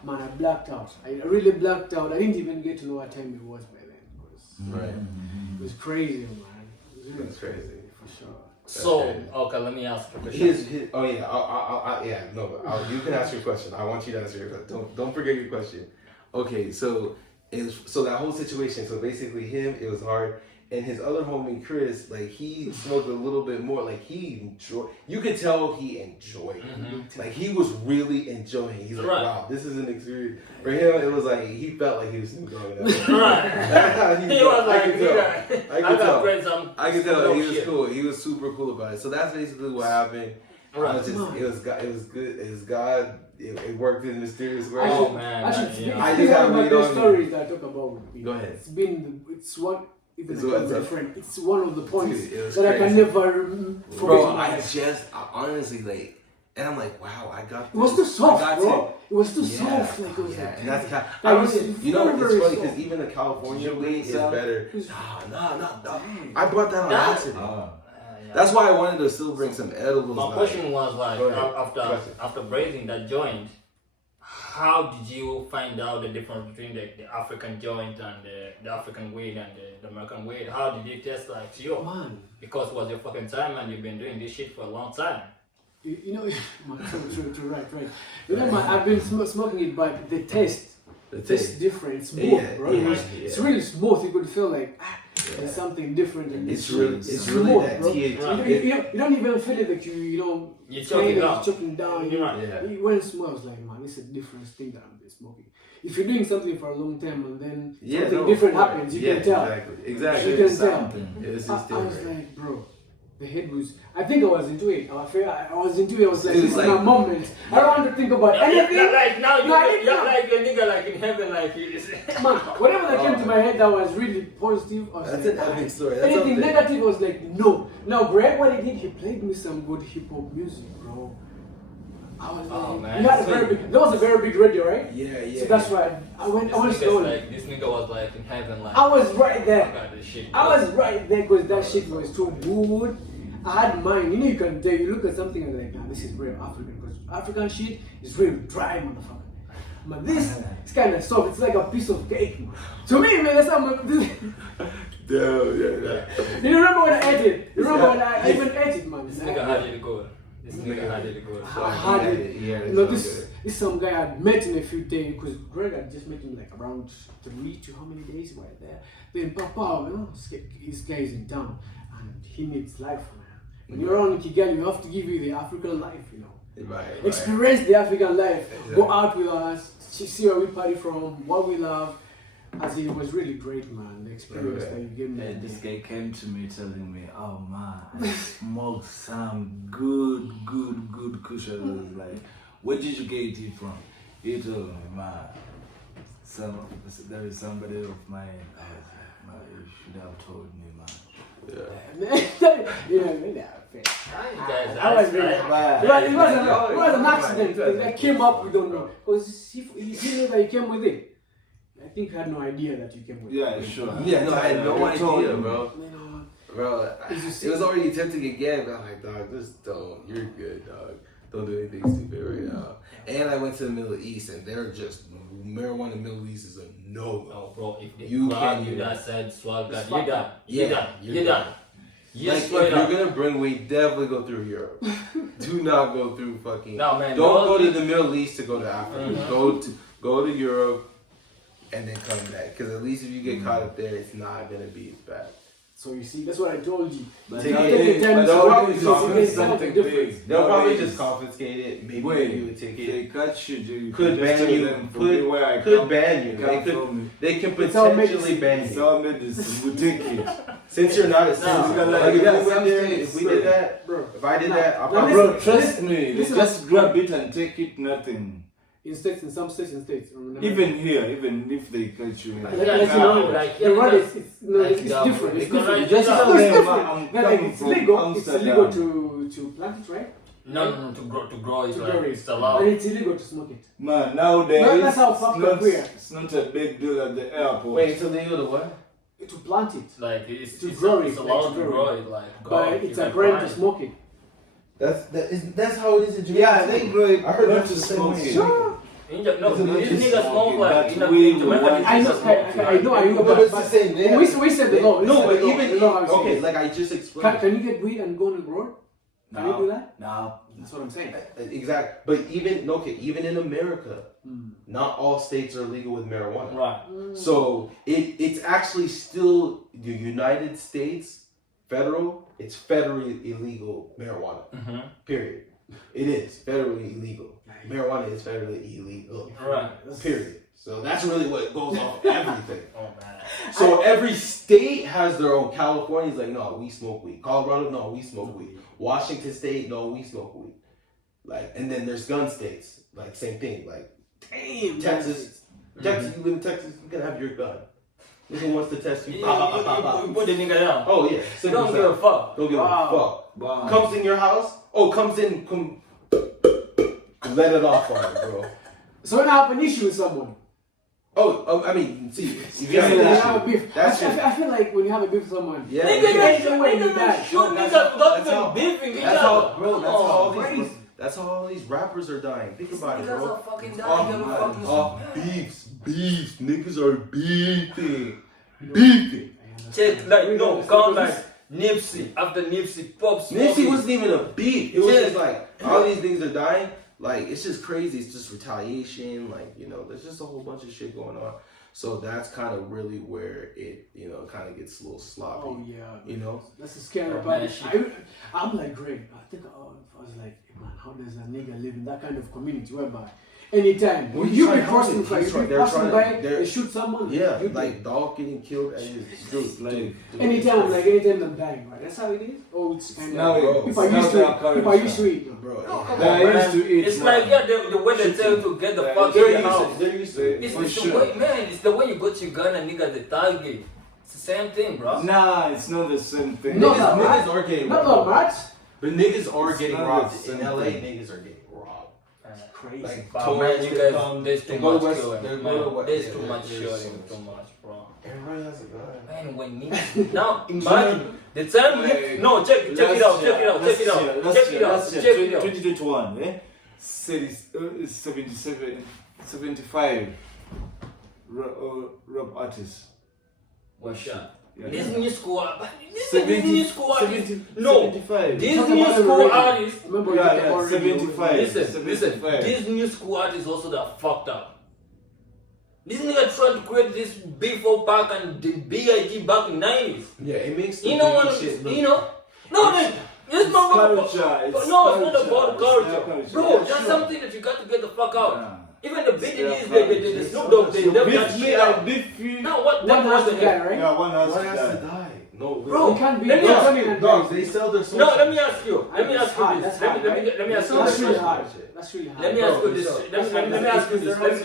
man, I blacked out. I really blacked out. I didn't even get to know what time it was by then. Right. It was crazy, man. It was really That's crazy. for sure. So, crazy. okay, let me ask you a question. You can ask your question. I want you to answer your question. Don't forget your question. Okay, so that whole situation. So basically, it was hard, and his other homie Chris, like he smoked a little bit more. Like he enjoyed. You could tell he enjoyed it. Like he was really enjoying it. He's like, Right. wow, this is an experience. For him, it was like he felt like he was Snoop Dogg. Right. That's how he He felt. was like, I could tell. I got friends. I can tell he was shit. cool. He was super cool about it. So that's basically what happened. Right. It was good. It was God. It worked in mysterious ways. Oh, man, Actually, yeah. I it's just have one weed of those on me. stories that I talk about with me. Go ahead. It's one. Even It's I what- told my friend, it's one of the points Dude, it was that I can crazy. never forget. Bro, in my I life. honestly like, and I'm like, wow, I got. It was too this. I soft, got bro. It was too Yeah, soft. Like it was yeah, like, and that's like, I was, it's you know, very, it's very funny because soft. even the California weed is sound? better. It's- No. I brought that on Nah. accident. Ah. That's why I wanted to still bring some edibles. My like- question was like, Go ahead. after braising that joint, how did you find out the difference between the African joint and the African weed and the American weed? How did it taste like to you? Man, Because it was your fucking time and you've been doing this shit for a long time. you know, man, true, right. You know, man, I've been smoking it, but the taste. The It's taste. different, it's smooth, Yeah, bro. yeah, It's yeah. really smooth. You could feel like there's something different in It's this. really smooth, that bro. THC. You don't even feel it that you You're playing choking it, down. choking down. You're right. Yeah. When it smells like, man, it's a different thing that I've been smoking. If you're doing something for a long time and then something different happens, you can tell. Exactly. You can tell. It's I just was different. like, bro, the head was. I think I was into it. I was into it. I was like, It this was is my like- moment. I don't want to think about anything. Like now No, I you're didn't know. like a nigga like in heaven, like you just. Man, whatever that came to my head that was really positive, I was That's like, an epic story. That's anything something. negative, I was like, no. Now, Greg, what he did, he played me some good hip hop music, bro. I was Oh, like, man. we had a very big, that was a very big radio, right? Yeah, yeah. So that's why I went to This nigga was like in heaven, like. I was right I there. got this shit. I was right there because that shit was too good. I had mine. You know, you can tell. You look at something and like, nah, this is real African. Because African shit is real dry, motherfucker. But this is kind of soft. It's like a piece of cake, man. To me, man, that's how much. Yeah. You remember when I ate it? You remember when I even ate it, man? This nigga had it good. This nigga had it good. I had it. Yeah, You know, this some guy I had met in a few days because Greg had just met him like around 3 to how many days right there. Then Papa, you know, this guy is in town and he needs life, man. When you're around in Kigali, we have to give you the African life, you know. Right. Experience the African life. Yeah. Go out with us, see where we party from, what we love. As it was really great, man. The experience that you gave me. And this guy came to me telling me, oh man, I smoked some good kush. I was like, where did you get it from? He told me, man, there is somebody of mine. I was like, man, you should have told me, man. Yeah. You know, really, Guys, I was really, it was an accident. That came up, we don't know. Because he knew that you came with it. I think he had no idea that you came with it. Yeah, sure. Yeah, no, I had no You told idea, me. bro. You know, Bro, it was already tempting again, but I'm like, dog, just don't. You're good, dog. Don't do anything stupid right now. And I went to the Middle East, and they're just marijuana in the Middle East is a no. Oh, bro, if they You grab can't you do that that. said swag that, Fuck you're done. Yeah, You're done. you're You're done. done. Like, Yes, if straight you're up. gonna bring weed, definitely go through Europe. Do not go through fucking. No, man. Don't no- go to the Middle East to go to Africa. Go to Europe, and then come back. Because at least if you get caught up there, it's not gonna be as bad. so you see, that's what I told you. But Take now it. they- Time but to they'll go probably to something investigate something different. big. They'll probably Nowadays, just confiscate it. Maybe Wait, give you a ticket. they catch you, you Could can just ban tell you. them from where I Could come- ban you. come from. They can It's all potentially medicine. ban It's you. all medicine. We take it. Since you're not a No. citizen. Like, Like, if yeah, we went there, some if we states, did that, Bro, if I did Nah. that, I'll Nah, probably. Bro, trust me. They listen, just grab it and take it, nothing. in some states, Even here, even if they catch you. Like, Yeah, you know, like, the right yeah, it's no, like, it's yeah, different. It's because different. like, Just yeah, tell it's them different. I'm Like, coming it's from legal. It's Amsterdam. illegal to plant it, right? No, to grow it, To like, grow it. it's allowed. And it's illegal to smoke it. Man, nowadays, Well, that's how it's fucked not, up we are. it's not a big deal at the airport. Wait, it's illegal to what? To plant it. Like, it's To grow it, it's allowed like, to to grow grow it, like, grow But it. it's You a can crime plant to it. smoke it. That's how it is in Jamaica. Yeah, they grow it. I heard not that's to the same smoke way. it. Sure. No, It's not these just niggas smoke smoking, like that's in weed, Jamaica. one These I know, niggas smoke, I know, No, but it's the same. They have- We said the law. No, but the law. even The law how it's okay, used. like I just explained. Can you get weed and go on the road? Can you do that? No. That's what I'm saying. Exactly. But even in America, not all states are legal with marijuana. Right. So it's actually still the United States federal. It's federally illegal marijuana. Mm-hmm. Period. It is federally illegal. Marijuana is federally illegal. Right. Period. So that's really what goes off everything. Oh man. So every state has their own. California's like, no, we smoke weed. Colorado, no, we smoke weed. Washington State, no, we smoke weed. Like, and then there's gun states. Like, same thing. Like, Damn. Texas, you live in Texas, you can have your gun. Nigga wants to test you. You You put the nigga down. Oh yeah, You simple don't as give a that. fuck. Don't give a fuck. Wow. Comes in your house. Oh, comes in. Let it off on it, bro. So when I have an issue with someone, Oh, I mean, see, if you when have you an have a issue, beef, that's I just feel like when you have a beef with someone, yeah. Nigga, yeah. the way you die. shoot niggas that's how- without even beefing each That's other. how, bro. That's how all crazy. these. That's how all these rappers are dying. Think about it, Niggas bro. are fucking Oh, dying every man. fucking Oh, beefs. Niggas are beefing. check like no count like Nipsey after Nipsey pops. Nipsey wasn't even a beef. It was Yeah. just like all these things are dying. Like it's just crazy. It's just retaliation. Like there's just a whole bunch of shit going on. So that's kind of really where it kind of gets a little sloppy. Oh yeah, You know? that's the scary Oh, part. man, shit. I'm like, great. I was like, man, how does a nigga live in that kind of community whereby anytime Well, you he's be trying passing to- by, he's you trying- be they're passing trying by, to- they're- they shoot someone. Yeah, you like dog getting killed. And it's Like, anytime I'm dying, right? That's how it is. Oh, it's kind Now of. it- If I it's used not to, that current if I used to stuff. eat, bro. Come They on, used man. to eat, It's man. like the way they tell you to get the Yeah, fuck they're in the house. They're used to it. It's For the sure. way, man. It's the way you got your gun and nigga the target. It's the same thing, bro. Nah, it's not the same thing. No, Niggas are getting not robbed. much. But niggas are It's getting not robbed. the In same LA, thing. niggas are getting robbed. Crazy. Like But tourists man, you that guys, come, there's they too go much west, killing, they man. go to west. There's Yeah, too much there's shooting, so too much. much, bro. Everybody has a gun. Man, when me now, imagine the time. Like, No, check it out, check it out, check it out, check it out, check it out. 2021, said it's 77, 75 rap artists. What shot? Yeah. This new school, this 70, new school artist. 70, No, 75. this Talk new about the school radio. artist. Remember, Yeah, you get yeah, already 75. Listen, 75. these new school artists also that fucked up. This nigga tried to create this B4 back and the BIG back in 90s. Yeah, it makes the You know big what? shit look. You know? No, it's not culture, about. it's No, it's not culture, about it's culture, their culture. bro. Yeah, That's sure. something that you got to get the fuck out. Yeah. Even the It's BDs, their the culture. Snoop Dogg, they left that Beef me, shit I out. beef you. Now what? One That has was to the die, hell. right? Yeah, one has One to has to die. die. No, Bro, It can't be. let me don't ask come in you. and dogs, die. they sell their soul. No, let me ask you. Let me That's ask you hard, this. that's Let hard, me right? let me ask you That's this. really question. hard. That's really hard. Let me ask you this. Let me ask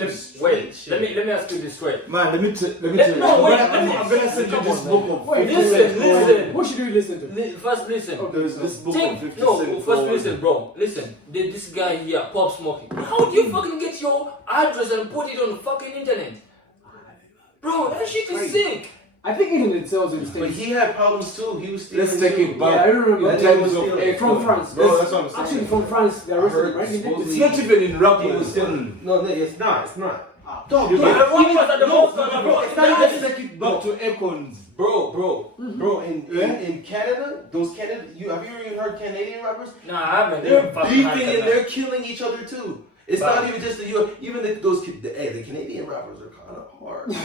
you this. Wait. Let me ask you this straight. Man, let me tell you. No, wait, I'm gonna send you come this on, book man. of Wait, Listen. What should we listen to? First, listen. There's this book of 50 No, Cent first for- listen, bro. Listen, this guy here, Pop Smoking. How do you fucking get your address and put it on the fucking internet? Bro, that shit is sick. I think internet sells in But states. he had problems too. He was stealing. Let's take too. it back. Yeah, I remember That that nigga was was stealing. from France. Bro, that's what I'm saying. Actually, from France, they I arrested heard him, right? supposedly- It's not even in rap. He was stealing. No, it's not. It's not. Dog, You dog. know- What was at the most? Let's take it back to Econs. Bro, Yeah? in Canada, those Canada, have you even heard Canadian rappers? Nah, I haven't. They're even fucking beefing had and that. they're killing each other too. It's But- not even just even the Canadian rappers are kind of hard. Bro.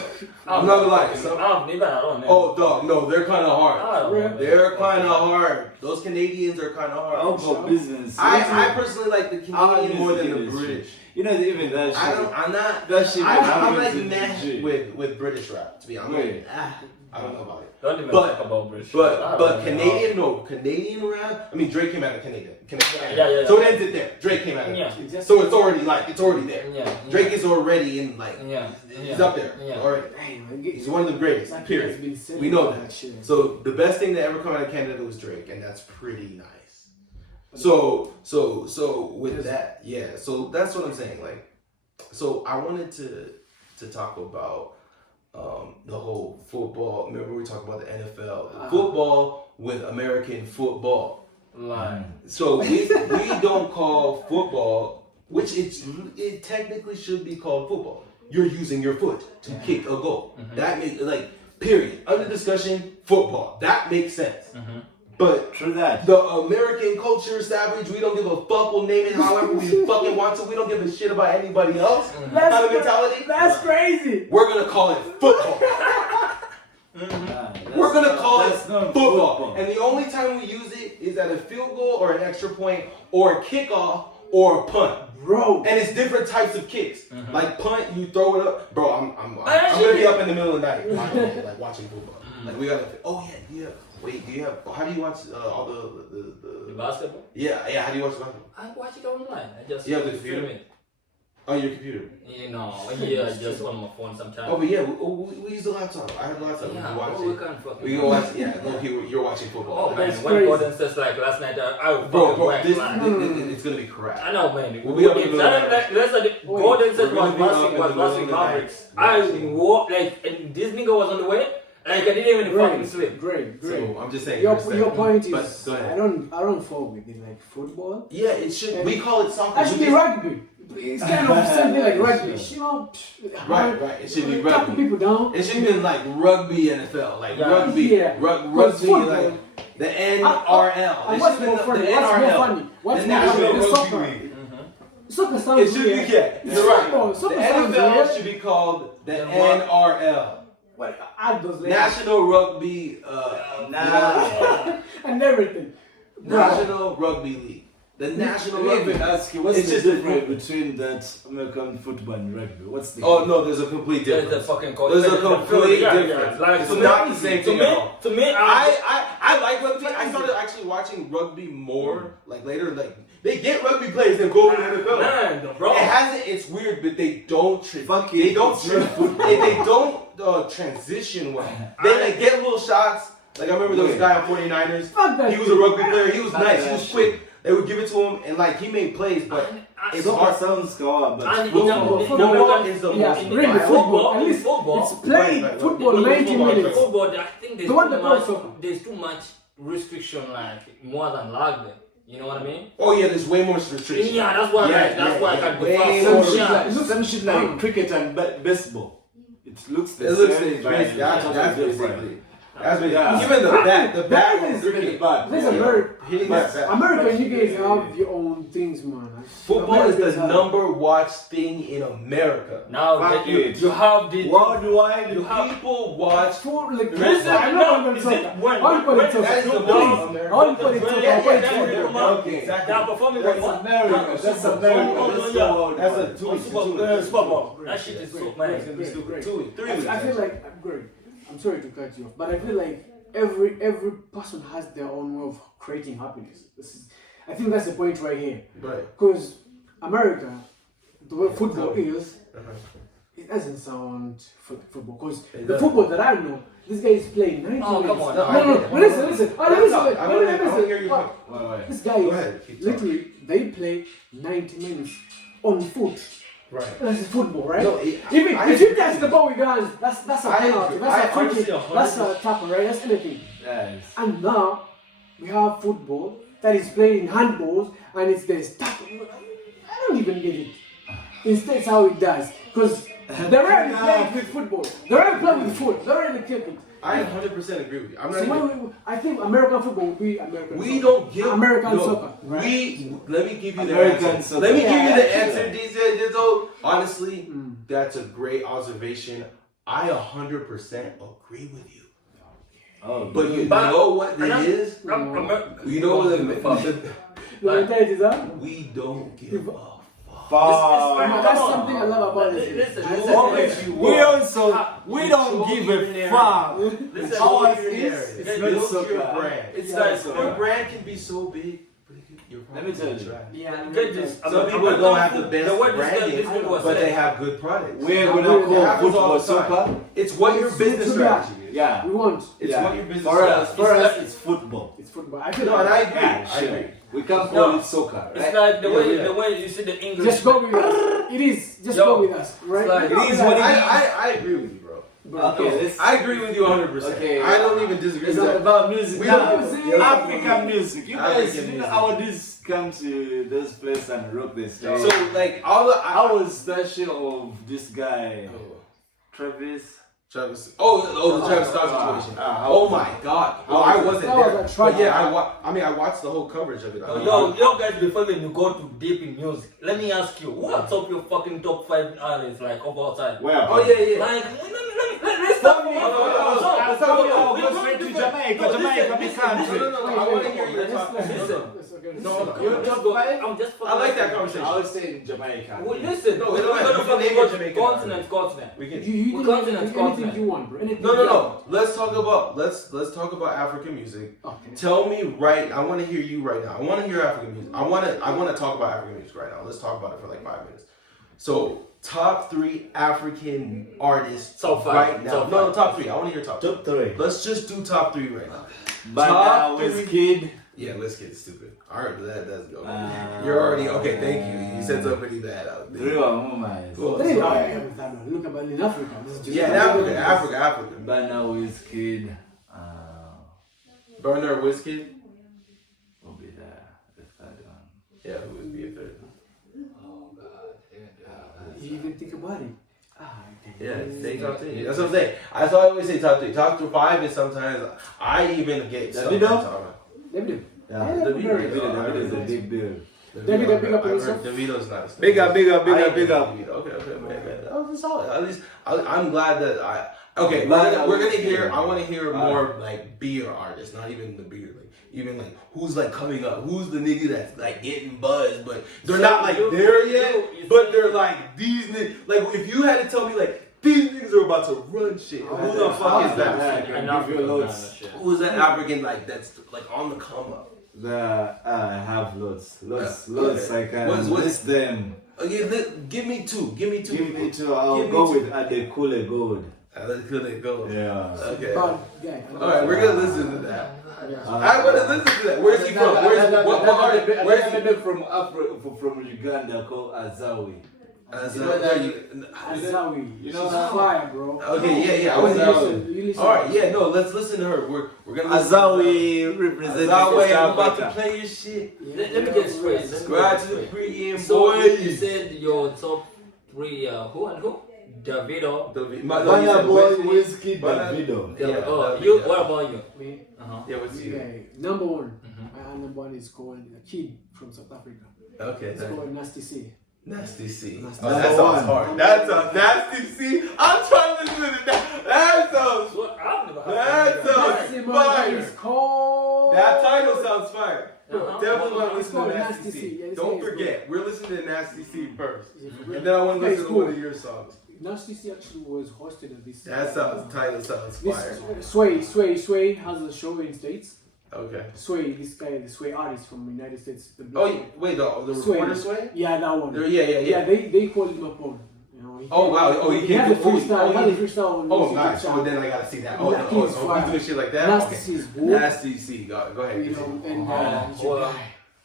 I'm not gonna lie. I don't know. Oh, dog, no, they're kind of hard. I don't know. They're kind of hard. Those Canadians are kind of I'll hard. go business. I personally like the Our Canadian more than the music industry. British. You know, even that shit. I'm not. That shit. I'm like in meh with British rap. To be honest, Wait. I don't know about it. Don't even But- talk about British. I But don't know. Canadian rap. I mean, Drake came out of Canada. Yeah. So it ends it there. Drake came out of Yeah. it. So it's already there. Yeah. Drake is already in Yeah. he's up there Yeah. already. Damn, He's one of the greatest. that kid has Period. been saying We know that that. shit. So the best thing that ever come out of Canada was Drake, and that's pretty nice. So with that, yeah. So that's what I'm saying. Like, so I wanted to talk about the whole football. Remember we talked about the NFL, the football with American football. Like, So we don't call football, which it technically should be called football. You're using your foot to kick a goal. That makes period. Under discussion, football. That makes sense. But True that. the American culture savage, we don't give a fuck. We'll name it however we fucking want to. We don't give a shit about anybody else. Kind of mentality. That's crazy. We're gonna call it football. We're gonna call it That's not football. And the only time we use it is at a field goal or an extra point or a kickoff or a punt. Bro. And it's different types of kicks. Like punt, you throw it up. Bro, I'm gonna be up in the middle of the night watching football. Like we gotta. Oh yeah. Wait, do you have? How do you watch all the basketball? Yeah. How do you watch basketball? I watch it online. I just You have the stream computer? it. On your computer. Just on my phone sometimes. Oh, but yeah, we use the laptop. I have the laptop. Yeah, We watch we it. can fucking. We can watch. Yeah, look, you're watching football. Oh man, That's when crazy. Gordon says like last night, I would Bro, fucking whack, this, man. it's gonna be crap. I know, man. We'll be up in the Gordon said We're gonna was be up passing in the middle of the Mavericks. night. I walked and this nigga was on the way. Like I didn't even fucking sleep. Great. So I'm just saying. Your respect. point But is, go ahead. I don't fall with it like football. Yeah, it should. We call it soccer. That should be rugby. It's kind of something like rugby. You know, Right. It should be tapping rugby. people down. It should be like rugby NFL, like Yeah. rugby, Yeah. rugby, football. like the NRL. And It what's should be more the funny? What's more NRL. funny? What's The more funny? National The Rugby soccer. League. Soccer It sounds should be, weird. you're right. Soccer The sounds NFL weird. should be called the Then what? NRL, But add those letters National Rugby, and everything. National Rugby League. The National Let me Rugby. even ask you, what's It's the just a difference group. between that American football and rugby? What's the Oh no, there's a complete There's difference. the fucking There's a complete Yeah, difference. Like, It's to not me- the same to thing me, at all. To me, I like rugby. I started actually watching rugby more like later. Like they get rugby players and go to the NFL. man, bro. It hasn't. It's weird, but they don't. Fuck They it, don't. it's not football. They don't transition well. They like get little shots. Like I remember there was a guy on 49ers. Fuck that. He was a rugby player. He was nice. He that was shit. quick. They would give it to him, and like he made plays, but it's Soccer hard. sounds cool, but And football. Football is the Yeah, most really, violent. football. At least Football. it's played Right. football 90 minutes. Football, I think The one that goes soccer. there's too much restriction, like more than rugby. You know what I mean? Oh yeah, there's way more restrictions. Yeah, that's why. Yeah, That's why I can way prefer more football. Yeah. It looks- Some shit like cricket and baseball. It looks the It looks same, but basically, that's totally basically. different. That's basically. Yeah. Even the bat That was is cricket. bad. This Yeah. is very Hitting But- that bat. America. You guys have your own things, man. Football is Americans the have- number watched thing in America. Now Fuck you, it. you have the Worldwide, you have People watch. Food, like, Listen, I'm no, not going is to it talk. when- I'll put when- it to that is the please. America. I'll put it to Yeah, I'll put it yeah, to yeah, yeah. Okay. They are performing That's like America. That's America. Let's go out. That's a football. That shit is so man. Great. 3 weeks. I feel like I'm great. I'm sorry to cut you off, but I feel like every person has their own way of creating happiness. I think that's the point right here. Right. Because America, the way football is, it doesn't sound football. Because the doesn't. football that I know, this guy is playing 90 Oh, minutes. come on. No, listen. Oh, let me say. I wanna hear you. Wait. This guy Go is ahead, keep talking. literally, they play 90 minutes on foot. Right. That's football, right? No, If I you touch the ball with your hands, that's a I penalty, agree. that's a I free kick, honestly that's a tackle, right? That's anything. Yes. And now we have football that is played in handballs and it's the tackle. I don't even get it. Instead, it's how it does. Because they rarely play with football. They rarely play with foot. They rarely kick it. I 100% agree with you. I'm not So even. I think American football will be American We soccer. don't give American no, soccer. Right? Let me give you American the answer. soccer. Let me give you the Yeah. answer, DJ. Honestly, that's a great observation. I 100% agree with you. Oh, But you But- know what it is? You know what The mentality is that? we don't give a fuck. That's something I love about it. Listen. We also we don't give a fuck. Listen, Ours listen, is listen, not Build soccer. your brand. It's Yeah, like so- Your brand can be so big, but you're Let me tell you. trash. Yeah, Get this. Some people don't have the best way this guy- branding, this guy was but they saying. have good products. We're It gonna call happens all football the time. soccer. It's what your business strategy is. Yeah. we want. It's Yeah. what your business For us, strategy is. it's football. It's football. I feel No, and I agree. Yeah, I sure. agree. We can't No. call it soccer. It's Right? like the way Yeah. the way you see the English. just go with us. It is. Just Yo, go with us, right? it's like- Go It is with what us. it is. I agree with you, bro. Okay, let's. I agree with you 100%. Okay. I don't even disagree It's with all that. about music. We now. don't say- African music. You guys, African you know music. how this come to this place and rock the stage. So like all the how was that shit of this guy, Travis? Travis. The Travis Scott situation. Oh my God. Well, I wasn't That was there, a tragic- but yeah, I watched the whole coverage of it. Yo guys, before when you go too deep in music, let me ask you, what's up your fucking top 5 artists like of all time? Where? Oh yeah. Like, let's stop. No, I want to hear your top. Listen. No, Your top five? I'm just I like that conversation. I would say Jamaica. Well, listen, No, we're no, gonna you can fucking name go your to Jamaican continent. We can. You We're can continent, do anything continent. you want, bro. Anything No. Let's talk about African music. Okay. Tell me right. I want to hear you right now. I want to hear African music. I want to talk about African music right now. Let's talk about it for like 5 minutes. So, top 3 African artists Top five, right now. top No, five. top 3. I want to hear top 3. Top 3. Let's just do top 3 right now. But Top Wizkid. Yeah, let's get stupid. All right, that's go. Uh, You're already okay. Thank you. You said something bad out there. Three or more miles. Cool. Look about in Africa. This is just Yeah, in Africa. But now Wizkid. Burner Wizkid. Will be the third one. Yeah, who would be a third? You even think about it. Yeah, say top 3. That's what I'm saying. That's why I always say top 3. Top 5 is sometimes I even get Davido? Davido. Yeah, Davido is a big deal. Davido, big up I heard yourself. Davido's not. Big up. I agree with Davido. Okay, man. That was solid. At least I'm glad that I. Okay, we're gonna hear. I want to hear more like beer artists, not even the beer, like even like who's like coming up, who's the nigga that's like getting buzzed, but they're not like there yet, but they're like these niggas. Like if you had to tell me like these niggas are about to run shit, who the fuck is that? Give you loads. Who's that African like that's like on the come up? I have loads. Okay. I can What's list them. Okay, give me two. Give me two. Give me people. two. I'll Give me go two. with Adekule Gold. Let's let it go. Yeah. Okay. But, yeah, All right, we're gonna listen to that. yeah. I'm gonna listen to that. Where's he from? What artist? Where's he? Another from Africa, from Uganda called Azawi. Azawi. You know She's fire, bro. Okay, yeah. I was You all right, yeah. No, let's listen to her. We're gonna listen Azawi represents Azawi, South I'm about to Africa. play your shit. Let me get straight. Let me Subscribe get to the straight. Pregame So Boys. you said your top 3, who and who? Davido. Burna Boy, Whiskey, Davido. Yeah, Oh, Davido. you. What about you? Me? Yeah, what's you? Okay, number one. My number one is called a kid from South Africa. Okay, It's called Nasty C. Nasty C. Nasty Oh, that C. sounds hard. That sounds Nasty C. I'm trying to listen to that. That sounds. What? I've never heard That that. Nasty sounds man fire. is called. That title sounds fire. Definitely want to It's listen called to Nasty Nasty C. C. Yeah, this Don't guy is forget, we're listening to Nasty C first, Yeah, and then I want to it's listen to cool. one of your songs. Nasty C actually was hosted at this. That title sounds fire. This Sway has a show in States. Okay. Sway, this guy, the Sway artist from the United States. The Oh, wait, the reporter Sway? Yeah, that one. Yeah. They called him upon. You know, Oh, wow. Oh, you he can't had a do freestyle. He had a freestyle on Oh, his nice. YouTube So channel. then I gotta see that. That kid is fire. He's doing shit like that? Nasty Okay. C is good. Nasty C. Go ahead. You know, and he's Who? your guy.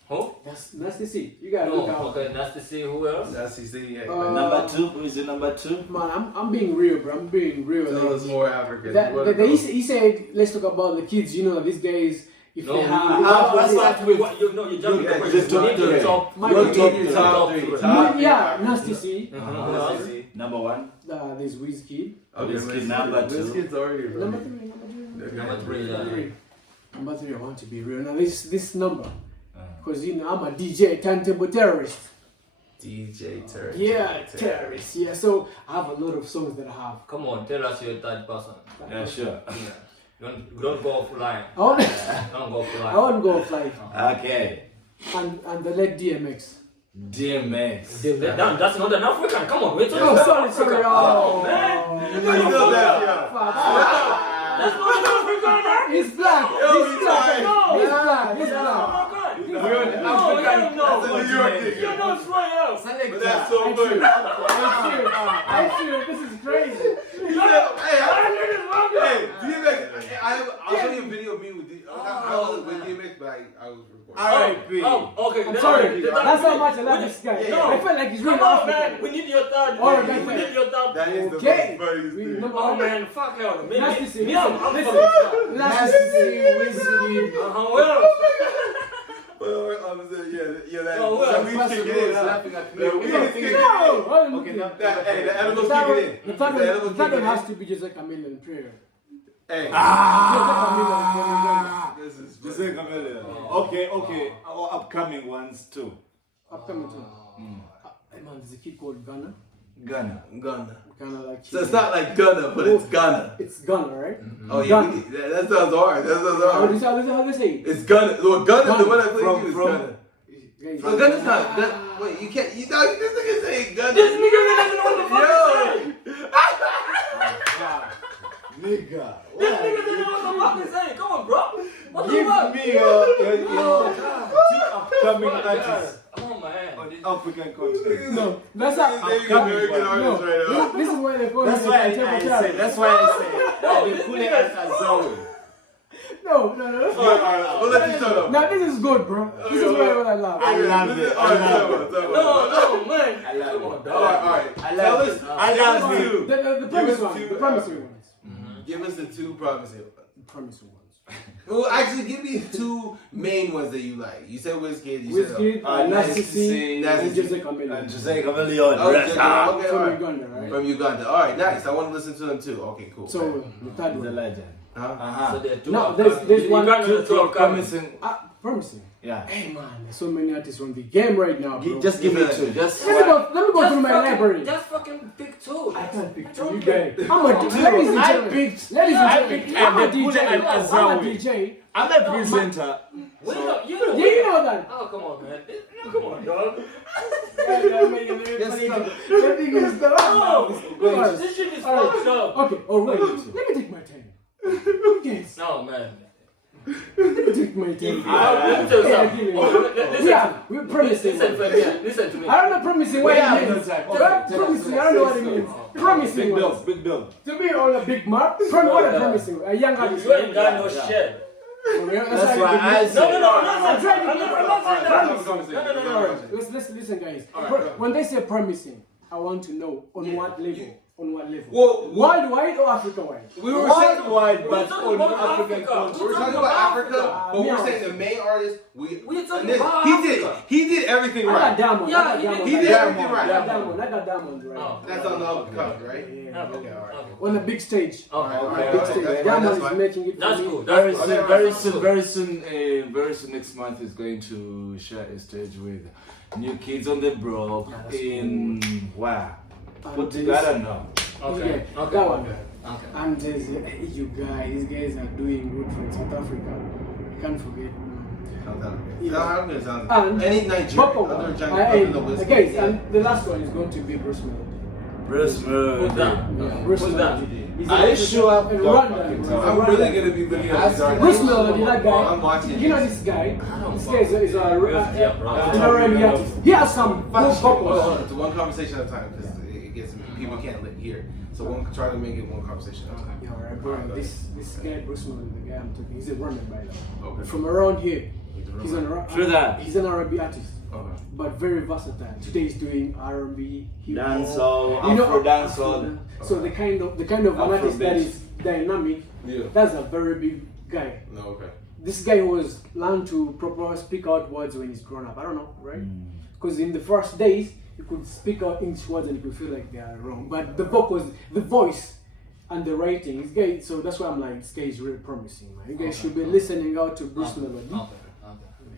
Who? That's Nasty C. You gotta look No. out. Okay, nice to see. Who else? Nasty C, yeah. Number 2, who is your number 2? Man, I'm being real, bro. I'm being real. Tell us more African. He said, let's talk about the kids. You know, these guys. If No, they you have, start with what you know. You jump Yeah, with just the top three. top. My Your kid- top three. yeah, Nasty C. Uh-huh. Number 1. There's Whiskey. Okay, Wizkid number 2. Wizkid's already Number ready. 3. Number 3. Number 3. I want to be real. Now this number, because you know I'm a DJ, turntable terrorist. DJ Terror. Yeah, terrorist. Yeah, so I have a lot of songs that I have. Come on, tell us your third person. Yeah, sure. Yeah. Don't go offline. I want, Don't go offline. I want to go fly. Okay. And the late DMX. DMX. That's not an African. Come on, wait. Oh, sorry. Oh, man. I feel that, yeah. That's not an African. He's black. Yo, He's black. no. He's black. He's Oh black. my God. We're an No, African. hell no. That's a New York nigga. You know straight up. But that's so good. I see. This is crazy. Hey, DMX, I'll show you a video of me with DMX. I wasn't with DMX, but I was recording. R.I.P. Oh, okay. I'm sorry. That's how much I love We this guy. No. I feel like he's really Come on, man. African. We need your third. Alright, we man. need your third. That is the Okay. funniest We- thing. number Oh one. man, fuck hell. Me, Nasty C. me, I'm from Listen. the Nasty C, Whiskey. well. Yeah, that. Oh, well, that we Pastor kick Bro it in, is huh? laughing at me. Yeah, we No, kick it in. No! Okay, now Hey, the animals The kick third it in. one- The animals the third kick one it has to be just like a million prayer. Hey. This is Jose Chameleon. Okay. Our upcoming ones too. Upcoming too. Man, there's a kid called Ghana. Ghana. Ghana. Ghana like. So it's not like Ghana, but it's Ghana. It's Ghana, right? Oh yeah, that sounds hard. That sounds hard. How do you say it? It's Ghana. Well, Ghana, the one I played From- you is from- Ghana. Oh, Ghana's not. Wait, you can't. You know, this nigga saying Ghana. This nigga doesn't know what the fuck he's saying. Nigga. This nigga doesn't know what the fuck he's saying. Come on, bro. What the Give fuck? me your two upcoming artists Oh man. on the African continent. No, that's not. This nigga American No, artist right now. this is why they call That's it why the I turntable say. terrorist. That's why I say. I've been pulling as Azawi. No. We'll let you shut up. Now this is good, bro. This is what I love. I love it. All right, talk about it. No, man. I love it. All right. I Tell love us. it. I love it. Two. The promising one. The promising ones. Give us the two promising. The promising ones. Well, actually, give me two main ones that you like. You said Wizkid. You said. Whiskey, Nasty C, Nasty and C. Jose Chameleon. And Jose Chameleon. Oh, okay, all From right. Uganda, right? From Uganda. All right, nice. I want to listen to them too. Okay, cool. So the third He's a one. legend. Huh? So there are two. No, upcoming. there's one. You can't do the two upcoming. Promising. Promising. Yeah. Hey man, there's so many artists on the game right now, bro. Just give me two. Just let me go through my library. Just fucking pick two. I can't pick two. Okay. You guys. I'm a DJ. Ladies and gentlemen. I'm a DJ. I'm a DJ. I'm a presenter. What So- you know? Yeah, you know that. Oh, come on, man. Come on, dog. Alright. This shit is Alright. fucked up. Okay, alright. Let me take my time. Yes. No, man. Take my time. Let me tell you Yeah, something. give me. Listen, Yeah, we're promising. listen to me. Listen to me. I don't know promising what Yeah, it means. that's right. Promising, I don't know what it means. Promising. Big was- bill, big bill. To be on a big mark. What a promising. A young artist. You ain't got no shit. That's why I said- I'm trying to no. Listen, guys. Alright. When they say promising, I want to know on what level. On what level? Well, Worldwide or Africa-wide? we were saying Worldwide, We're but talking on about African Africa. countries. We're talking about Africa, but Yeah. we're saying the main artist. We're talking and this- about he did everything I got right. Diamond. Yeah, I got he Diamond. He did everything I got right. Diamond. I got Diamond, right? Oh. That's on the up and coming, right? Yeah. Okay, Okay, On the big stage. Okay. Okay. Big stage. That's Diamond is fine. making it for That's me. cool. Very That's soon, cool. very soon next month is going to share a stage with New Kids on the Block Yeah, that's in wow. And Put there's- together now. Okay. Yeah, that one. Okay. And there's you guys, these guys are doing good for South Africa. You can't forget. And Any Nigerian, Boko, other giant, guys, and the last one is going to be Bruce Melody. Bruce Who's Melody. that? Yeah, Bruce Who's that? Melody. He's Are you a- sure? in Rwanda. I'm really gonna be looking at this Bruce artist. Melody, that guy. I'm watching You know this. this guy. don't This guy is a Yeah, bro. an R&B artist. He has some good Hold vocals. on, it's one conversation at a time because it gets people can't hear. So try to make it one conversation at a time. Yeah, alright, bro. This guy, Bruce Melody, the guy I'm talking, he's a runner by the way. Okay. From around here. He's an True that. He's an R&B artist, Okay. but very versatile. Today he's doing R&B, hip hop, Dancehall, you know, Afro dancehall. So the kind of an artist that Afrobeat. is dynamic. Yeah. That's a very big guy. No. Okay. This guy was learned to properly speak out words when he's grown up. I don't know, right? Because in the first days, you could speak out English words and you could feel like they are wrong. But the vocals, the voice, and the writing, this guy. So that's why I'm like, this guy is really promising, man. You guys should be listening out to Bruce Melody. Okay.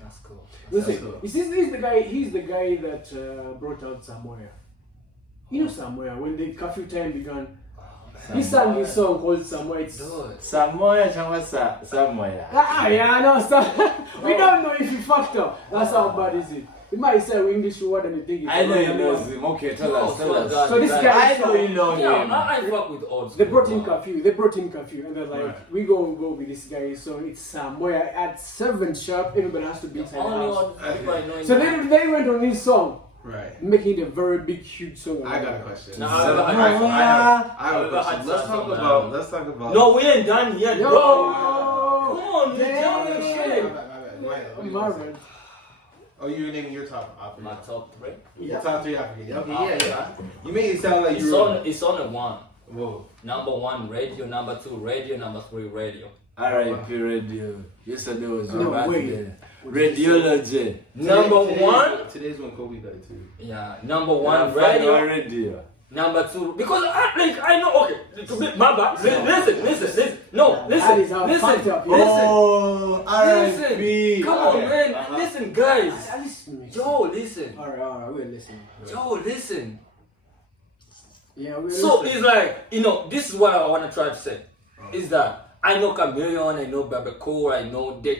That's cool. Listen, cool. he's the guy. He's the guy that brought out Somewhere. You know Somewhere when the curfew time began. He sang this song called Somewhere. It's Dude. Samoya Chamasa Samoya. yeah, no, we don't know if he fucked up. That's how bad is it. He might say English word and you think it's I know wrong. he knows him. Okay, tell us. So this guy- I know you know Yeah, him. I fuck with old school. They brought in curfew. They brought in curfew, and they're like, Right. "We gonna go with this guy." So it's somewhere at 7 sharp. Everybody has to be inside the Only house. one people I know in So they went on this song, Right. making it a very big, huge song. I got a question. No, So, I I have a I've question. had Let's some talk now. about. Let's talk about. No, we ain't done yet, Yo, bro. Come on, you damn. tell me shit. Marvin. Oh, you're naming your top African. My top three. Your top 3 African. Okay, Ah, yeah. You made it sound like It's you were. it's on a one. Whoa. Number 1 radio, number 2 radio, number 3 radio. R.I.P. Radio. Yesterday was No, your wait. birthday. Radiology. Number Today's- 1, Today's when Kobe died too. yeah. Number 1 Radio. radio. Radio. Number 2, because I know. Okay, to be my bad. Listen. No, That is how listen. fucked up. Oh, Listen. R.I.P. Come on, Okay. man. Uh-huh. Listen, guys. Listen. Yo, listen. Alright, we're listening. Yo, listen. Yeah, we're So listening. it's like, this is what I want to try to say. Is that I know Chameleon, I know Babacore, I know the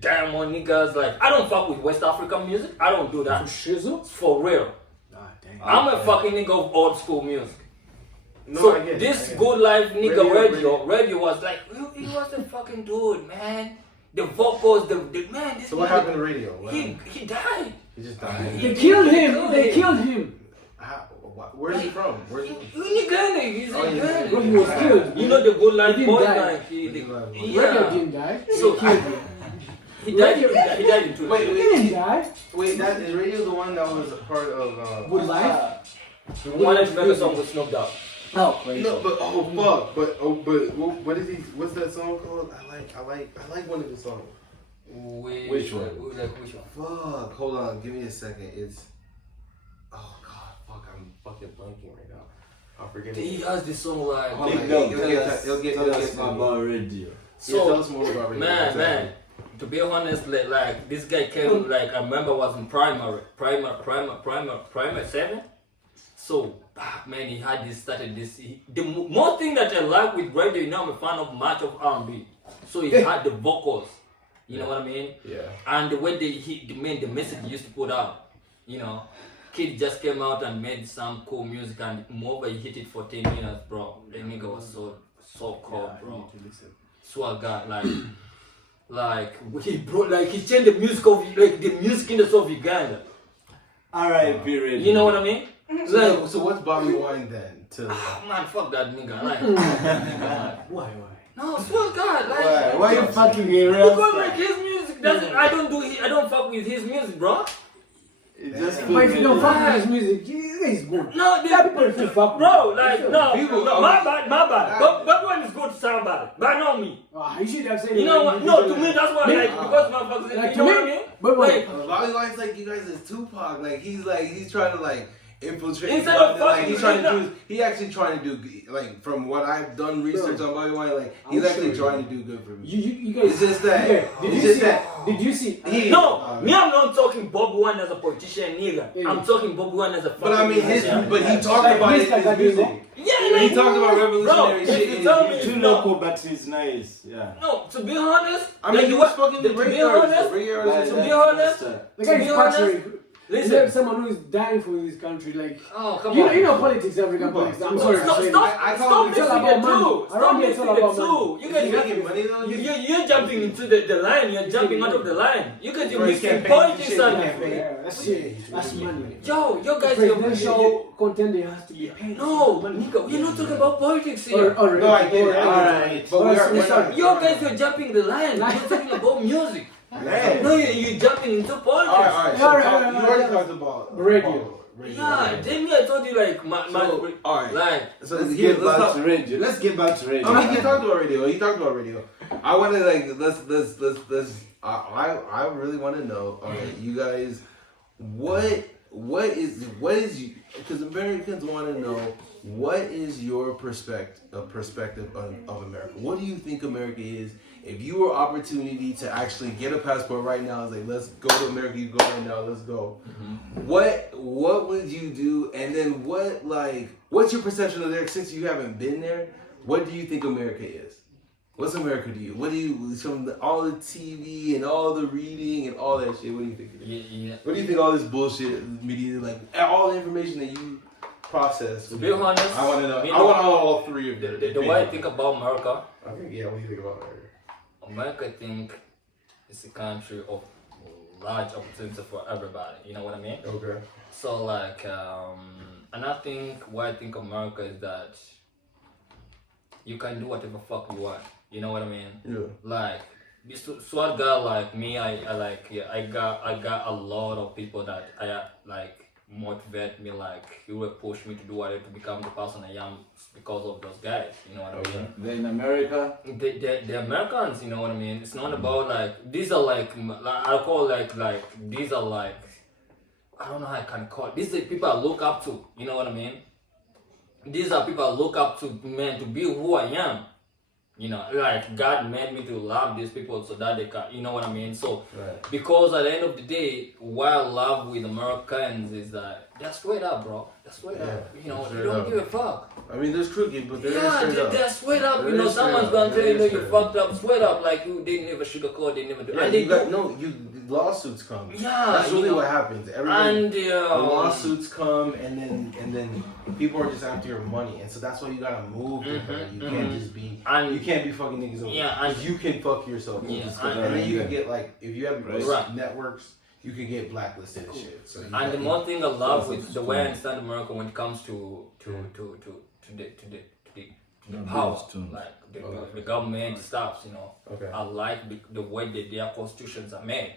Diamond niggas. Like, I don't fuck with West African music. I don't do For that. Shizzle? For real. Ah, dang. I'm a fucking nigga of old school music. No, So I get it, this I get it. good life nigga Radio. radio was like, he was the fucking dude, man. The vocals, the man. This So what nigga, happened to radio? What He happened? died. He just died. They killed him. They killed him. Where's he from? Where's he? He's Ghana. He's Oh, he's Ghana. When he was killed. You know the good life He didn't boy, die. like Radio yeah. didn't die. So They killed him. he died. He died in 2 Wait, He didn't die. Wait, that is radio the one that was a part of? Good life. He wanted to make a song with Snoop Dogg. Oh, crazy. No, but fuck, but what is he? What's that song called? I like one of the songs. Which one? Which one? Fuck, hold on, give me a second. It's oh god, fuck, I'm fucking blanking right now. I'm forgetting. He has this song like. Hold Big on, dog, it'll get tell us to me. about radio. Yeah, tell So us more about radio. man. To be honest, like this guy came like I remember was in primary 7. So man, he had this started this. The more thing that I like with radio, I'm a fan of much of R&B. So he had the vocals. You know what I mean? Yeah. And the way the message he used to put out, Kid just came out and made some cool music, and moreover he hit it for 10 years, bro. The nigga was so cold, bro. Swagger, like like he brought, like he changed the music of like the music industry of Uganda. R.I.P. Radio. You know what I mean? Like, So what's Bobby Wine then? To man, fuck that nigga. Like, Why? no, swear to God, like, Why you fucking a real because like his music doesn't. I don't fuck with his music, bro. But if you don't fuck with his music, he's good. No, There are people who fuck with bro, him. like no, People- no, my bad. That one is good to somebody, but not me. You should have said You know what? No, to me that's why Me? like because motherfuckers, Like, you know to what I me? mean? But wait. Like, Bobby Wine's like you guys is Tupac. Like he's trying to like infiltrate. Instead of like fucking he's trying to with do. He actually trying to do like from what I've done research on Bobby Wine. Like he's I'll actually show you. trying to do good for me. You guys. It's just that. Okay, It's just that. Did you see? no, me I'm not talking Bob Wine as a politician, nigga. Yeah. I'm talking Bob Wine as a. But I mean his. musician. But he talked Like about it Mr. in his music. Yeah, He talked about revolutionary bro, shit if in you his tell me music. Too no, local, but he's nice. Yeah. no, to be honest, I mean, like, he you was what- fucking to the be great honest, artist. Great artist. to be honest, The to guy be is honest, patriotic. listen. Someone who is dying for his country, like Oh come you on. know, politics, African politics. I'm sorry. Stop, to say stop, this. I call stop it- it's all mixing about the money. two. Stop Around here, it's mixing all the about two. money. You Is guys he making money though? you're jumping into the line. You're jumping out of the line. You guys are For his mixing campaign, politics shit, and campaign. Yeah, that's it. That's money. yo, you guys Presidential contender has to be paid. no, nigga, we're not talking about politics here. Or, No, I get it. Alright. But we're not. You guys are jumping the line. We're talking about music. Man. No, you're jumping into politics. All right. So All right, talk- all right, you all already right. talked about Radio. Yeah, then me I told you like my So, all right. like So Let's here, get let's back talk. to radio. Let's get back to radio. I mean, he talked about radio. He talked about radio. I want to like let's. I really want to know. All right, you guys, what is because Americans want to know what is your perspective of America? What do you think America is? If you were opportunity to actually get a passport right now, it's like let's go to America. You go right now. Let's go. What would you do? And then what's your perception of there since you haven't been there? What do you think America is? What's America to you? What do you from all the TV and all the reading and all that shit? What do you think? It is? yeah. What do you think all this bullshit media like all the information that you process? To be honest, I want to know. me I want to know all three of them. The way I think about America, Yeah. What do you think about America? America I think is a country of large opportunity for everybody. You know what I mean? Okay. So like, and I think what I think America is that you can do whatever fuck you want. You know what I mean? Yeah. Like, this sword guy like me, I got a lot of people that like motivate me, like he will push me to do whatever to become the person I am because of those guys. You know what I mean? Then in America, The Americans, you know what I mean? It's not about like these are like I call like these are like I don't know how I can call it. These are people I look up to. You know what I mean? These are people I look up to, man, to be who I am. You know, like God made me to love these people so that they can, you know what I mean? So, Right. because at the end of the day, what I love with Americans is that they're straight up, bro. They're straight up. You know, straight they don't up. give a fuck. I mean, there's crooked, but they're Yeah, straight up. they're straight up. They're You know, straight someone's up. gonna tell you, They're you straight fucked up, straight up. Like, they never sugarcoat, they never do. Yeah, And they you got, do. no, lawsuits come. Yeah, That's you really know. what happens. Everybody, And the lawsuits come, and then people are just after your money, and so that's why you gotta move different. You can't just be, And- you can't be fucking niggas over. Yeah, and- you can fuck yourself. Yeah, and then you can get like, if you have Right. networks, you can get blacklisted and shit. So you And the got- one thing I love with the way I understand America when it comes to the power, like the government stuff, you know. Okay. I like the way that their constitutions are made.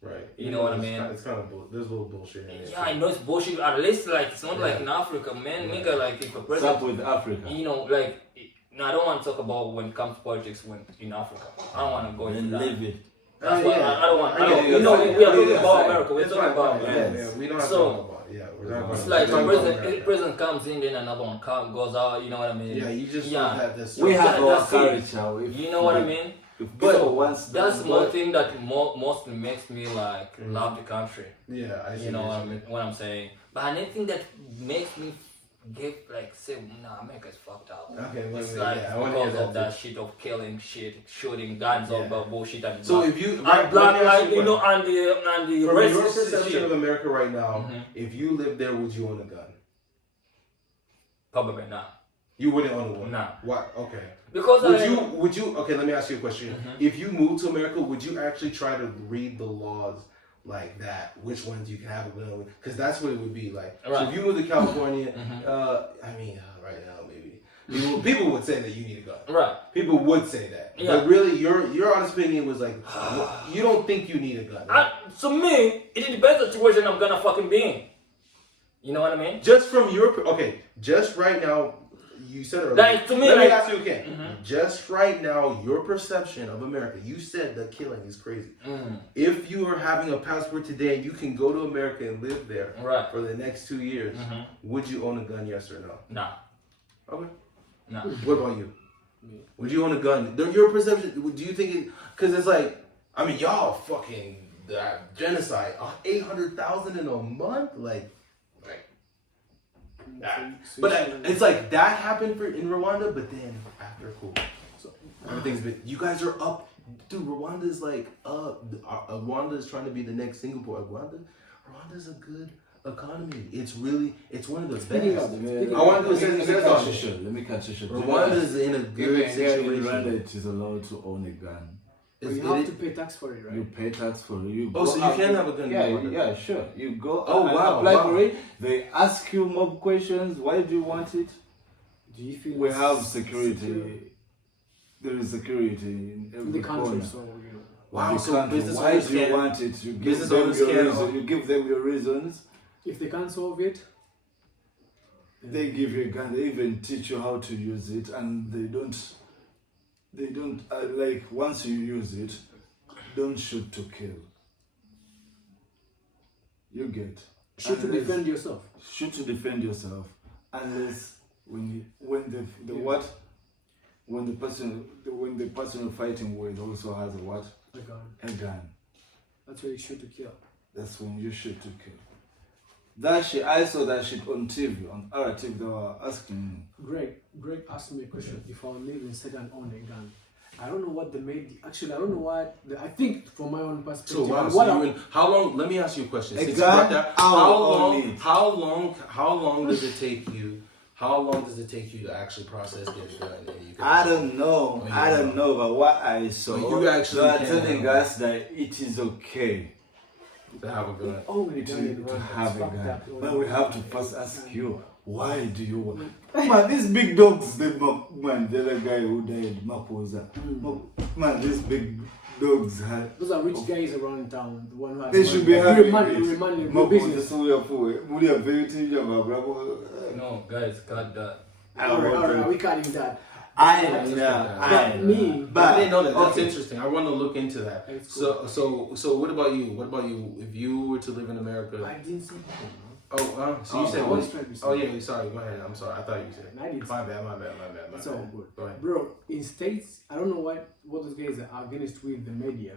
Right. You know what I It's mean? It's kind of there's a little bullshit in it. Yeah, I know it's bullshit. At least like it's not like in Africa, man. Nigga, like if a what's president, up with Africa? you know, like. No, I don't want to talk about when it comes to politics when in Africa. I don't want to go into Then that. leave it. That's why I don't want. I get it. You know, we are talking Yeah, about yeah. America. We're It's talking fine, about fine. America. Yeah, we don't have So, to talk about it. Yeah, we're not It's gonna- like we're the talking about America. president comes in, then another one goes out. You know what I mean? Yeah, you just Yeah. have this. We have our that's it. culture. You know what I mean? If But people wants that's that, one thing that mostly makes me like love the country. Yeah, I see. You know what what, you mean. what I'm saying? But anything that makes me get like say, nah, America's fucked up. Okay, It's wait, like yeah, I want to hear because of that. that shit of killing shit, shooting guns, Yeah. about bullshit and So black. if you and right, black let me ask like you you know one. and the From your racist perception shit. of America right now, Mhm. if you lived there, would you own a gun? Probably not. You wouldn't own one. Nah. Why? Okay. Because would you okay, let me ask you a question. If you moved to America, would you actually try to read the laws like that? Which ones you can have a gun with? Because that's what it would be like. Right. So if you moved to California, right now maybe people would say that you need a gun. Right. People would say that. Yeah. But really, your honest opinion was like, you don't think you need a gun. Right? To me, it depends on the situation I'm gonna fucking be in. You know what I mean? Just from just right now, you said earlier. Like, to me, let me like- ask you again. Just right now, your perception of America. You said that killing is crazy. If you are having a passport today, you can go to America and live there Right. for the next 2 years. Would you own a gun? Yes or no? Nah. Okay. Nah. What about you? Would you own a gun? Your perception. Do you think it? Because it's like, I mean, y'all fucking genocide. 800,000 in a month, like. But it's like that happened in Rwanda, but then after so everything's been. You guys are up, dude. Rwanda's like Rwanda is trying to be the next Singapore. Rwanda's a good economy. It's one of the best. I want to say Let me cut you short. Rwanda's in a good In situation. Rwanda, it is allowed to own a gun. But you have to pay tax for it, right? You pay tax for it. You Oh, go so you out- can have a gun in Yeah, Rwanda? yeah, sure. You go Oh, and wow, apply wow. for it. They ask you more questions. Why do you want it? Do you feel We it's have secure security. There is security in in every the country? corner. So you know. Wow, You so can't- business why owners do you can- want it? You give business them owners your can- reason. You give them your reasons. If they can't solve it, They give you a gun. They even teach you how to use it, and they don't like once you use it, don't shoot to kill. You get shoot to Unless- defend yourself. Shoot to defend yourself, unless when the person you're fighting with also has a what? A gun. A gun. That's where you shoot to kill. That's when you shoot to kill. That shit, I saw that shit on TV, on our TV. They were asking. Greg asked me a question. If I live in second own a gun, I don't know what they made. Actually, I don't know what. I think from my own perspective. So wow, and so what you how long? Let me ask you a question. A Since you gun? brought that, I'll own it. how long does it take you? How long does it take you to actually process this gun? And you can I don't know. Oh, I don't know, but what I saw, But you actually they are can telling have us that it is okay to have a gun. only gun in the to world have that's a fucked gun. up. But we have to first ask you, why do you want? Man, these big dogs, the other guy who died, Maposa. Man, these big dogs had. Those are rich guys around town. The one who has They should be having money, it. money, Maposa, business. so we are for it. We are very young, bravo. No, guys, cut that. Alright, we cutting that. I But me, I didn't know that. That's okay. interesting. I want to look into that. It's So what about you? What about you? If you were to live in America? I didn't say that. So you said I what? was trying to say. Oh yeah, sorry. Go ahead. I'm sorry. I thought you said. I didn't My bad. It's all good. Go ahead. Bro, in States, I don't know what those guys are against with the media.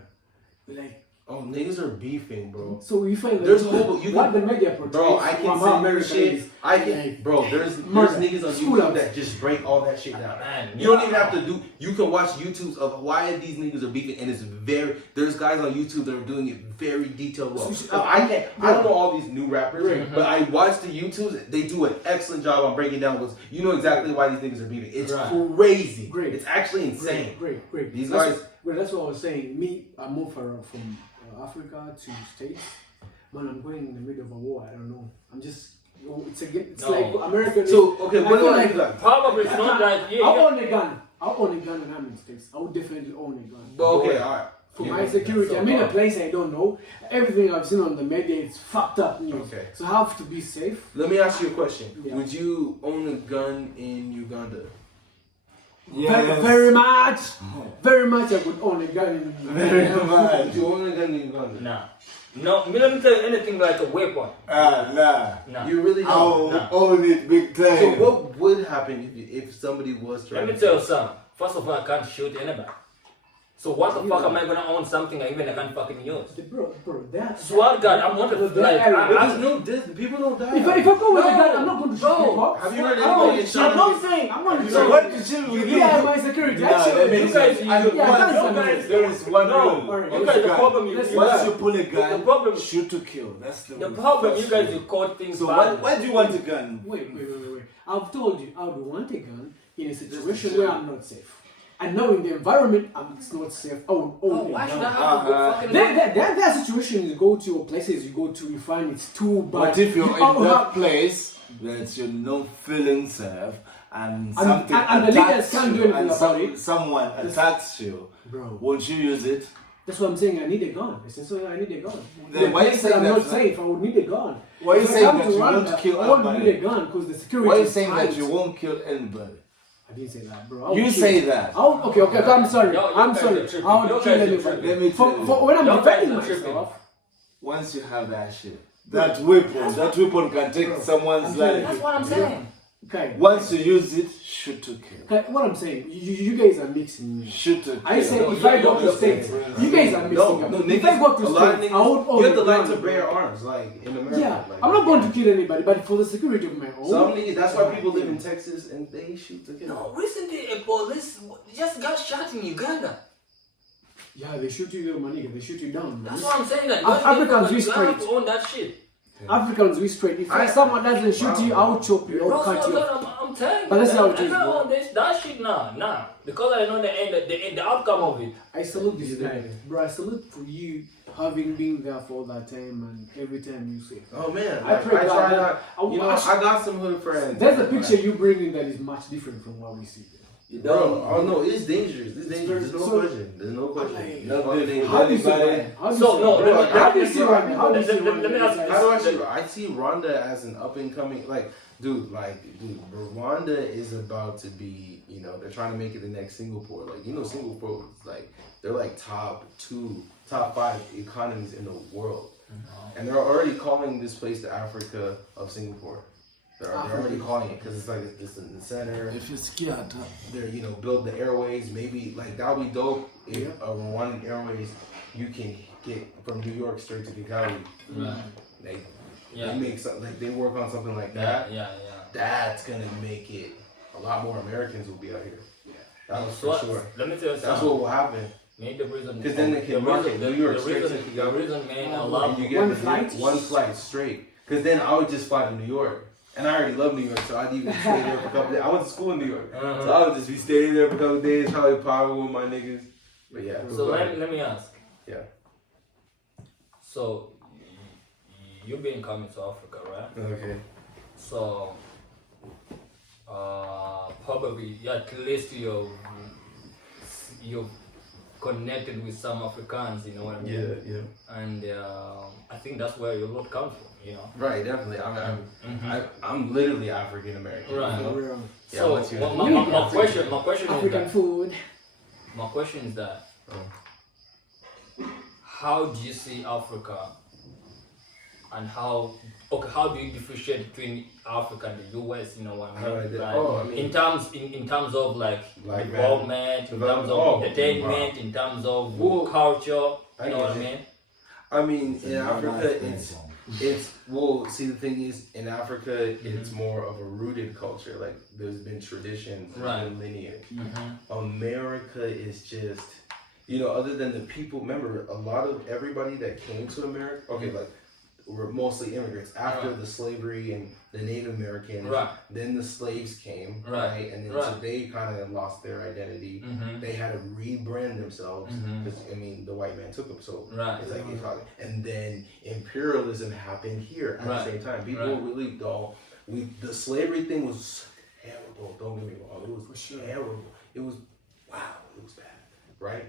But like, Oh, niggas are beefing, bro. so you find There's that whole what the media portrays Bro, I from can how say America shit. is. I can, like, bro. There's murder, niggas on school YouTube outs. that just break all that shit down. Man, You don't even have to do. You can watch YouTubes of why these niggas are beefing, and it's very. There's guys on YouTube that are doing it very detailed. Well, I can't. I don't know all these new rappers, Right. but I watch the YouTubes. They do an excellent job on breaking down what's. You know exactly why these niggas are beefing. It's Right. crazy. Great. It's actually insane. Great. These That's- guys- Well, that's what I was saying. Me, I moved from Africa to States. Man, I'm going in the middle of a war. I don't know. I'm just. It's No. like American. So okay, I what feel about like you guys? Probably it's not like I'll own a gun. I'll own a gun when I'm in States. I would definitely own a gun. But okay, all right. For Yeah, my security, that's I'm in so a place I don't know. Everything I've seen on the media, it's fucked up news. Okay. So I have to be safe. Let me ask you a question. Yeah. Would you own a gun in Uganda? Very much. Very much I would own a gun in Very much. Would you own a gun in Uganda? Nah. No, me let me tell you anything like a weapon. Nah. Nah. You really don't. I'll Nah. own it big time. So what would happen if somebody was trying Let me tell you something. First of all, I can't shoot anybody. So what the fuck am I gonna own something I can't fucking use? Bro, that's. Swear to God, I'm not a But like, that area- There's no people don't die. If I go with a No, gun, I'm not going to shoot no. people. Have you heard No, anybody get shot? I'm not saying. I'm not So saying. what to chill with Yeah, my security. Nah, Actually, let me you say- guys, I- you yeah, once- guys- there is one No, rule. you guys, the problem is Once you pull a gun, The problem- shoot to kill. That's the the rule. problem. First You guys, rule. you call things So bad. why do you want a gun? Wait. I've told you I would want a gun in a situation where I'm not safe. and knowing the environment, it's not safe. Oh, why should I have to go fucking... There are situations you go to or places you go to, you find it's too bad. But if you're in that place that you're not feeling safe and something and the leaders attacks can't do you anything and about it. someone attacks you, Bro. won't you use it? That's what I'm saying. I need a gun. Essentially, I need a gun. Then The why you place saying I'm that- not safe, I would need a gun. Why are you If I saying come that to you Rwanda, won't kill I won't anybody? need a gun because the security Why are you is saying tight. that you won't kill anybody? I didn't say that, bro. I would You kill- say that. Okay, I'm sorry. Yo, I'm you guys sorry. are tripping. I You would kill guys are anybody. tripping. Let me tell you. For when I'm Yo, defending guys are tripping. myself. Once you have that shit, that weapon can take someone's life. That's what I'm saying. Okay. Once you use it, shoot to kill. Okay, what I'm saying, you guys are mixing me. Shoot to kill. I say No, if I go no, to no, states, no, you guys are mixing No, up. no, If I go to a lot of states, I would niggas, own you have the a right gun, to bear bro. arms, like in America. Yeah, like, I'm not going to kill anybody, but for the security of my own. Some niggas, that's why people live in Texas and they shoot to kill. No, recently a police just got shot in Uganda. Yeah, they shoot you, my nigga. They shoot you down. That's Man. why I'm saying that. Africans, we you have straight. to own that shit. Africans, we straight. If someone doesn't shoot you, I'll chop you, I'll cut you off. I'm telling you. But that's how it I is, don't bro. want that shit now. Because I know the outcome of it. I salute this guy, bro. I salute for you having been there for all that time and every time you say. Oh man, I like, pray I God try that- not. You know, I got some hood friends. There's a picture you bring in that is much different from what we see. Bro, oh no, it's dangerous. It's dangerous. There's no So- question. There's no question. Like, Nothing. How do you see anybody- Rwanda? How do you So, see no, Rwanda? How do you see let- Rwanda? How do you see let- let me Rwanda? ask- How do I see Rwanda as an up and coming, dude, Rwanda is about to be, they're trying to make it the next Singapore. Singapore is they're like top 5 economies in the world. And they're already calling this place the Africa of Singapore. They're already calling it because it's in the center. If you're scared, They're build the airways. Maybe that would be dope if Rwandan Airways you can get from New York straight to Kigali. Right. They make something they work on something like that. Yeah. That's gonna make it a lot more Americans will be out here. Yeah, that was So for sure. let me tell you That's something. what will happen. Maybe the reason. Because then they can market New York straight to The Kigali. reason, man, a lot And you of get one flight straight. Because then I would just fly to New York. And I already love New York, so I'd even stay there for a couple days. I went to school in New York. So I would just be staying there for a couple days, probably partying with my niggas. But yeah. So let me ask. Yeah. So you've been coming to Africa, right? Okay. So probably at least you've connected with some Africans, you know what I mean? Yeah. And I think that's where your lot comes from, Right, definitely. I'm literally African American. Right. You know? Real. So what's your- my question is African that, food. my question is that how do you see Africa and how do you differentiate between Africa and the US, you know what I mean? How I did- Right? I mean- in terms of Like development, in terms of entertainment, in terms of culture, I you know get what I it. mean? I mean, in Africa, see, the thing is, in Africa, it's more of a rooted culture. Like, there's been traditions, Right. there's been lineage. America is just, other than the people, remember, a lot of everybody that came to America, were mostly immigrants after the slavery and the Native Americans. Right. Then the slaves came, Right. right? And then so they kind of lost their identity. They had to rebrand themselves because the white man took them. So Right. it's like and then imperialism happened here at the same time. People really don't. The slavery thing was terrible. Don't get me wrong. It was terrible. It was It was bad. Right?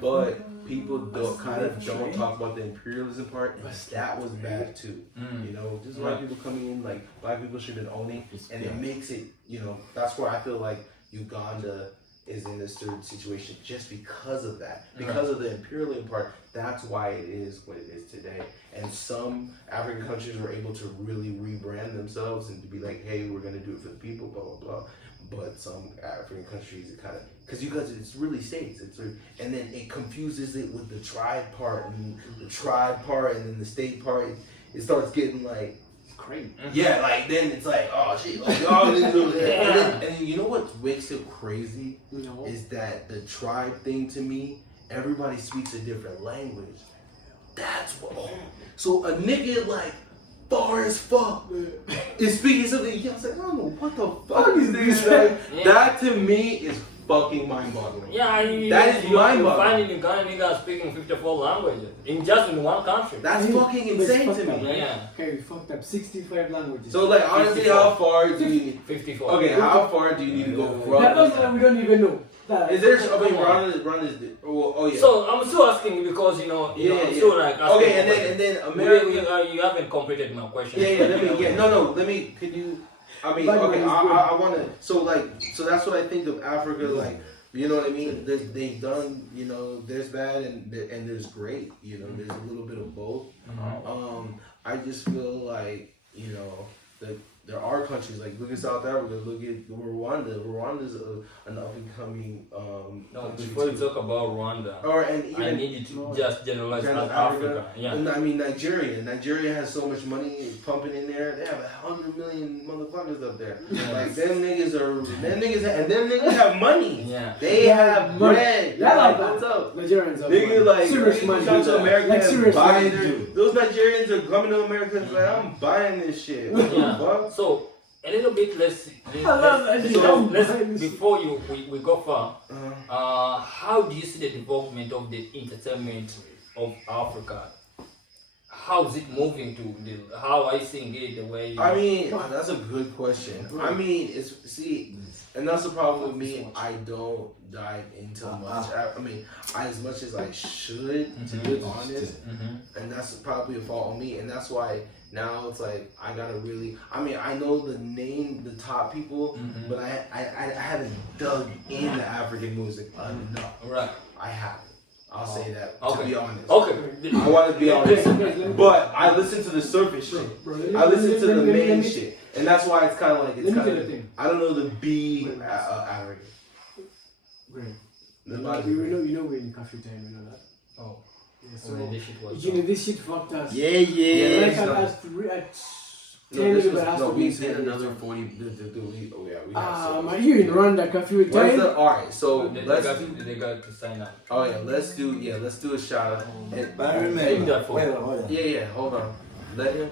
But people don't talk about the imperialism part, but that was bad too. Just white people coming in, like black people should have owned it, and it makes it, that's where I feel like Uganda is in this certain situation just because of that. Because of the imperialism part, that's why it is what it is today. And some African countries were able to really rebrand themselves and to be like, hey, we're gonna do it for the people, blah blah blah. But some African countries, it kind of, because it's really states, and then it confuses it with the tribe part, and the tribe part, and then the state part. It starts getting like Crazy. yeah, like then it's like, oh shit, like, oh, and then you know what makes it crazy is that the tribe thing to me, everybody speaks a different language. That's what. So a nigga like far as fuck is speaking something. I was like, I don't know what the fuck is this. Like, that to me is fucking mind-boggling. Yeah, That is you mind-boggling. find in Ghana niggas speaking 54 languages in just in one country. That's fucking insane to me. Yeah, Okay, we fucked up 65 languages. So like honestly, how far do you need? 54. Okay, how far do you need to go That from? was we don't even know. Is there? I mean, Rwanda is. Oh yeah. So I'm still asking because you know, I'm still like asking. Okay, and then America. You haven't completed my question. Yeah. Let me. Can you? I mean, okay. I want to. So that's what I think of Africa. Like, you know what I mean? They've done. You know, there's bad and there's great. You know, there's a little bit of both. I just feel like that. There are countries like look at South Africa, look at Rwanda. Rwanda's an up and coming. No, before you talk about Rwanda, I need you to just generalize as Africa. Yeah. And I mean Nigeria. Nigeria has so much money pumping in there. They have 100 million motherfuckers up there. Yes. Like them niggas have money. Yeah. They have bread. Yeah, like what's up? Nigerians have Nigga, money. like Serious niggas money. come to America Like and serious buy money. those Nigerians are coming to America and like I'm buying this shit. What the Yeah. fuck? So a little bit let's before we go far. How do you see the development of the entertainment of Africa? How is it moving to how are you seeing it the way? I mean, that's a good question. I mean, and that's the problem with me. I don't dive into much. I mean, as much as I should, to be honest, and that's probably a fault on me. And that's why now it's like I gotta really. I mean, I know the top people, but I haven't dug into African music enough. Right. I haven't. I'll say that, Okay. to be honest. Okay. I want to be honest. But I listen to the surface shit. I listen to the main shit. And that's why it's kind of like, I don't know the B African. You know we're in curfew time, you know that? Oh. Yeah, so, this shit fucked us. Yeah. Like at 10 we did another 40. We are you in Rwanda curfew time? Alright, so they got to sign up. Oh yeah, let's do a shout out. But I remember, Take that for wait. Yeah, hold on. Let him.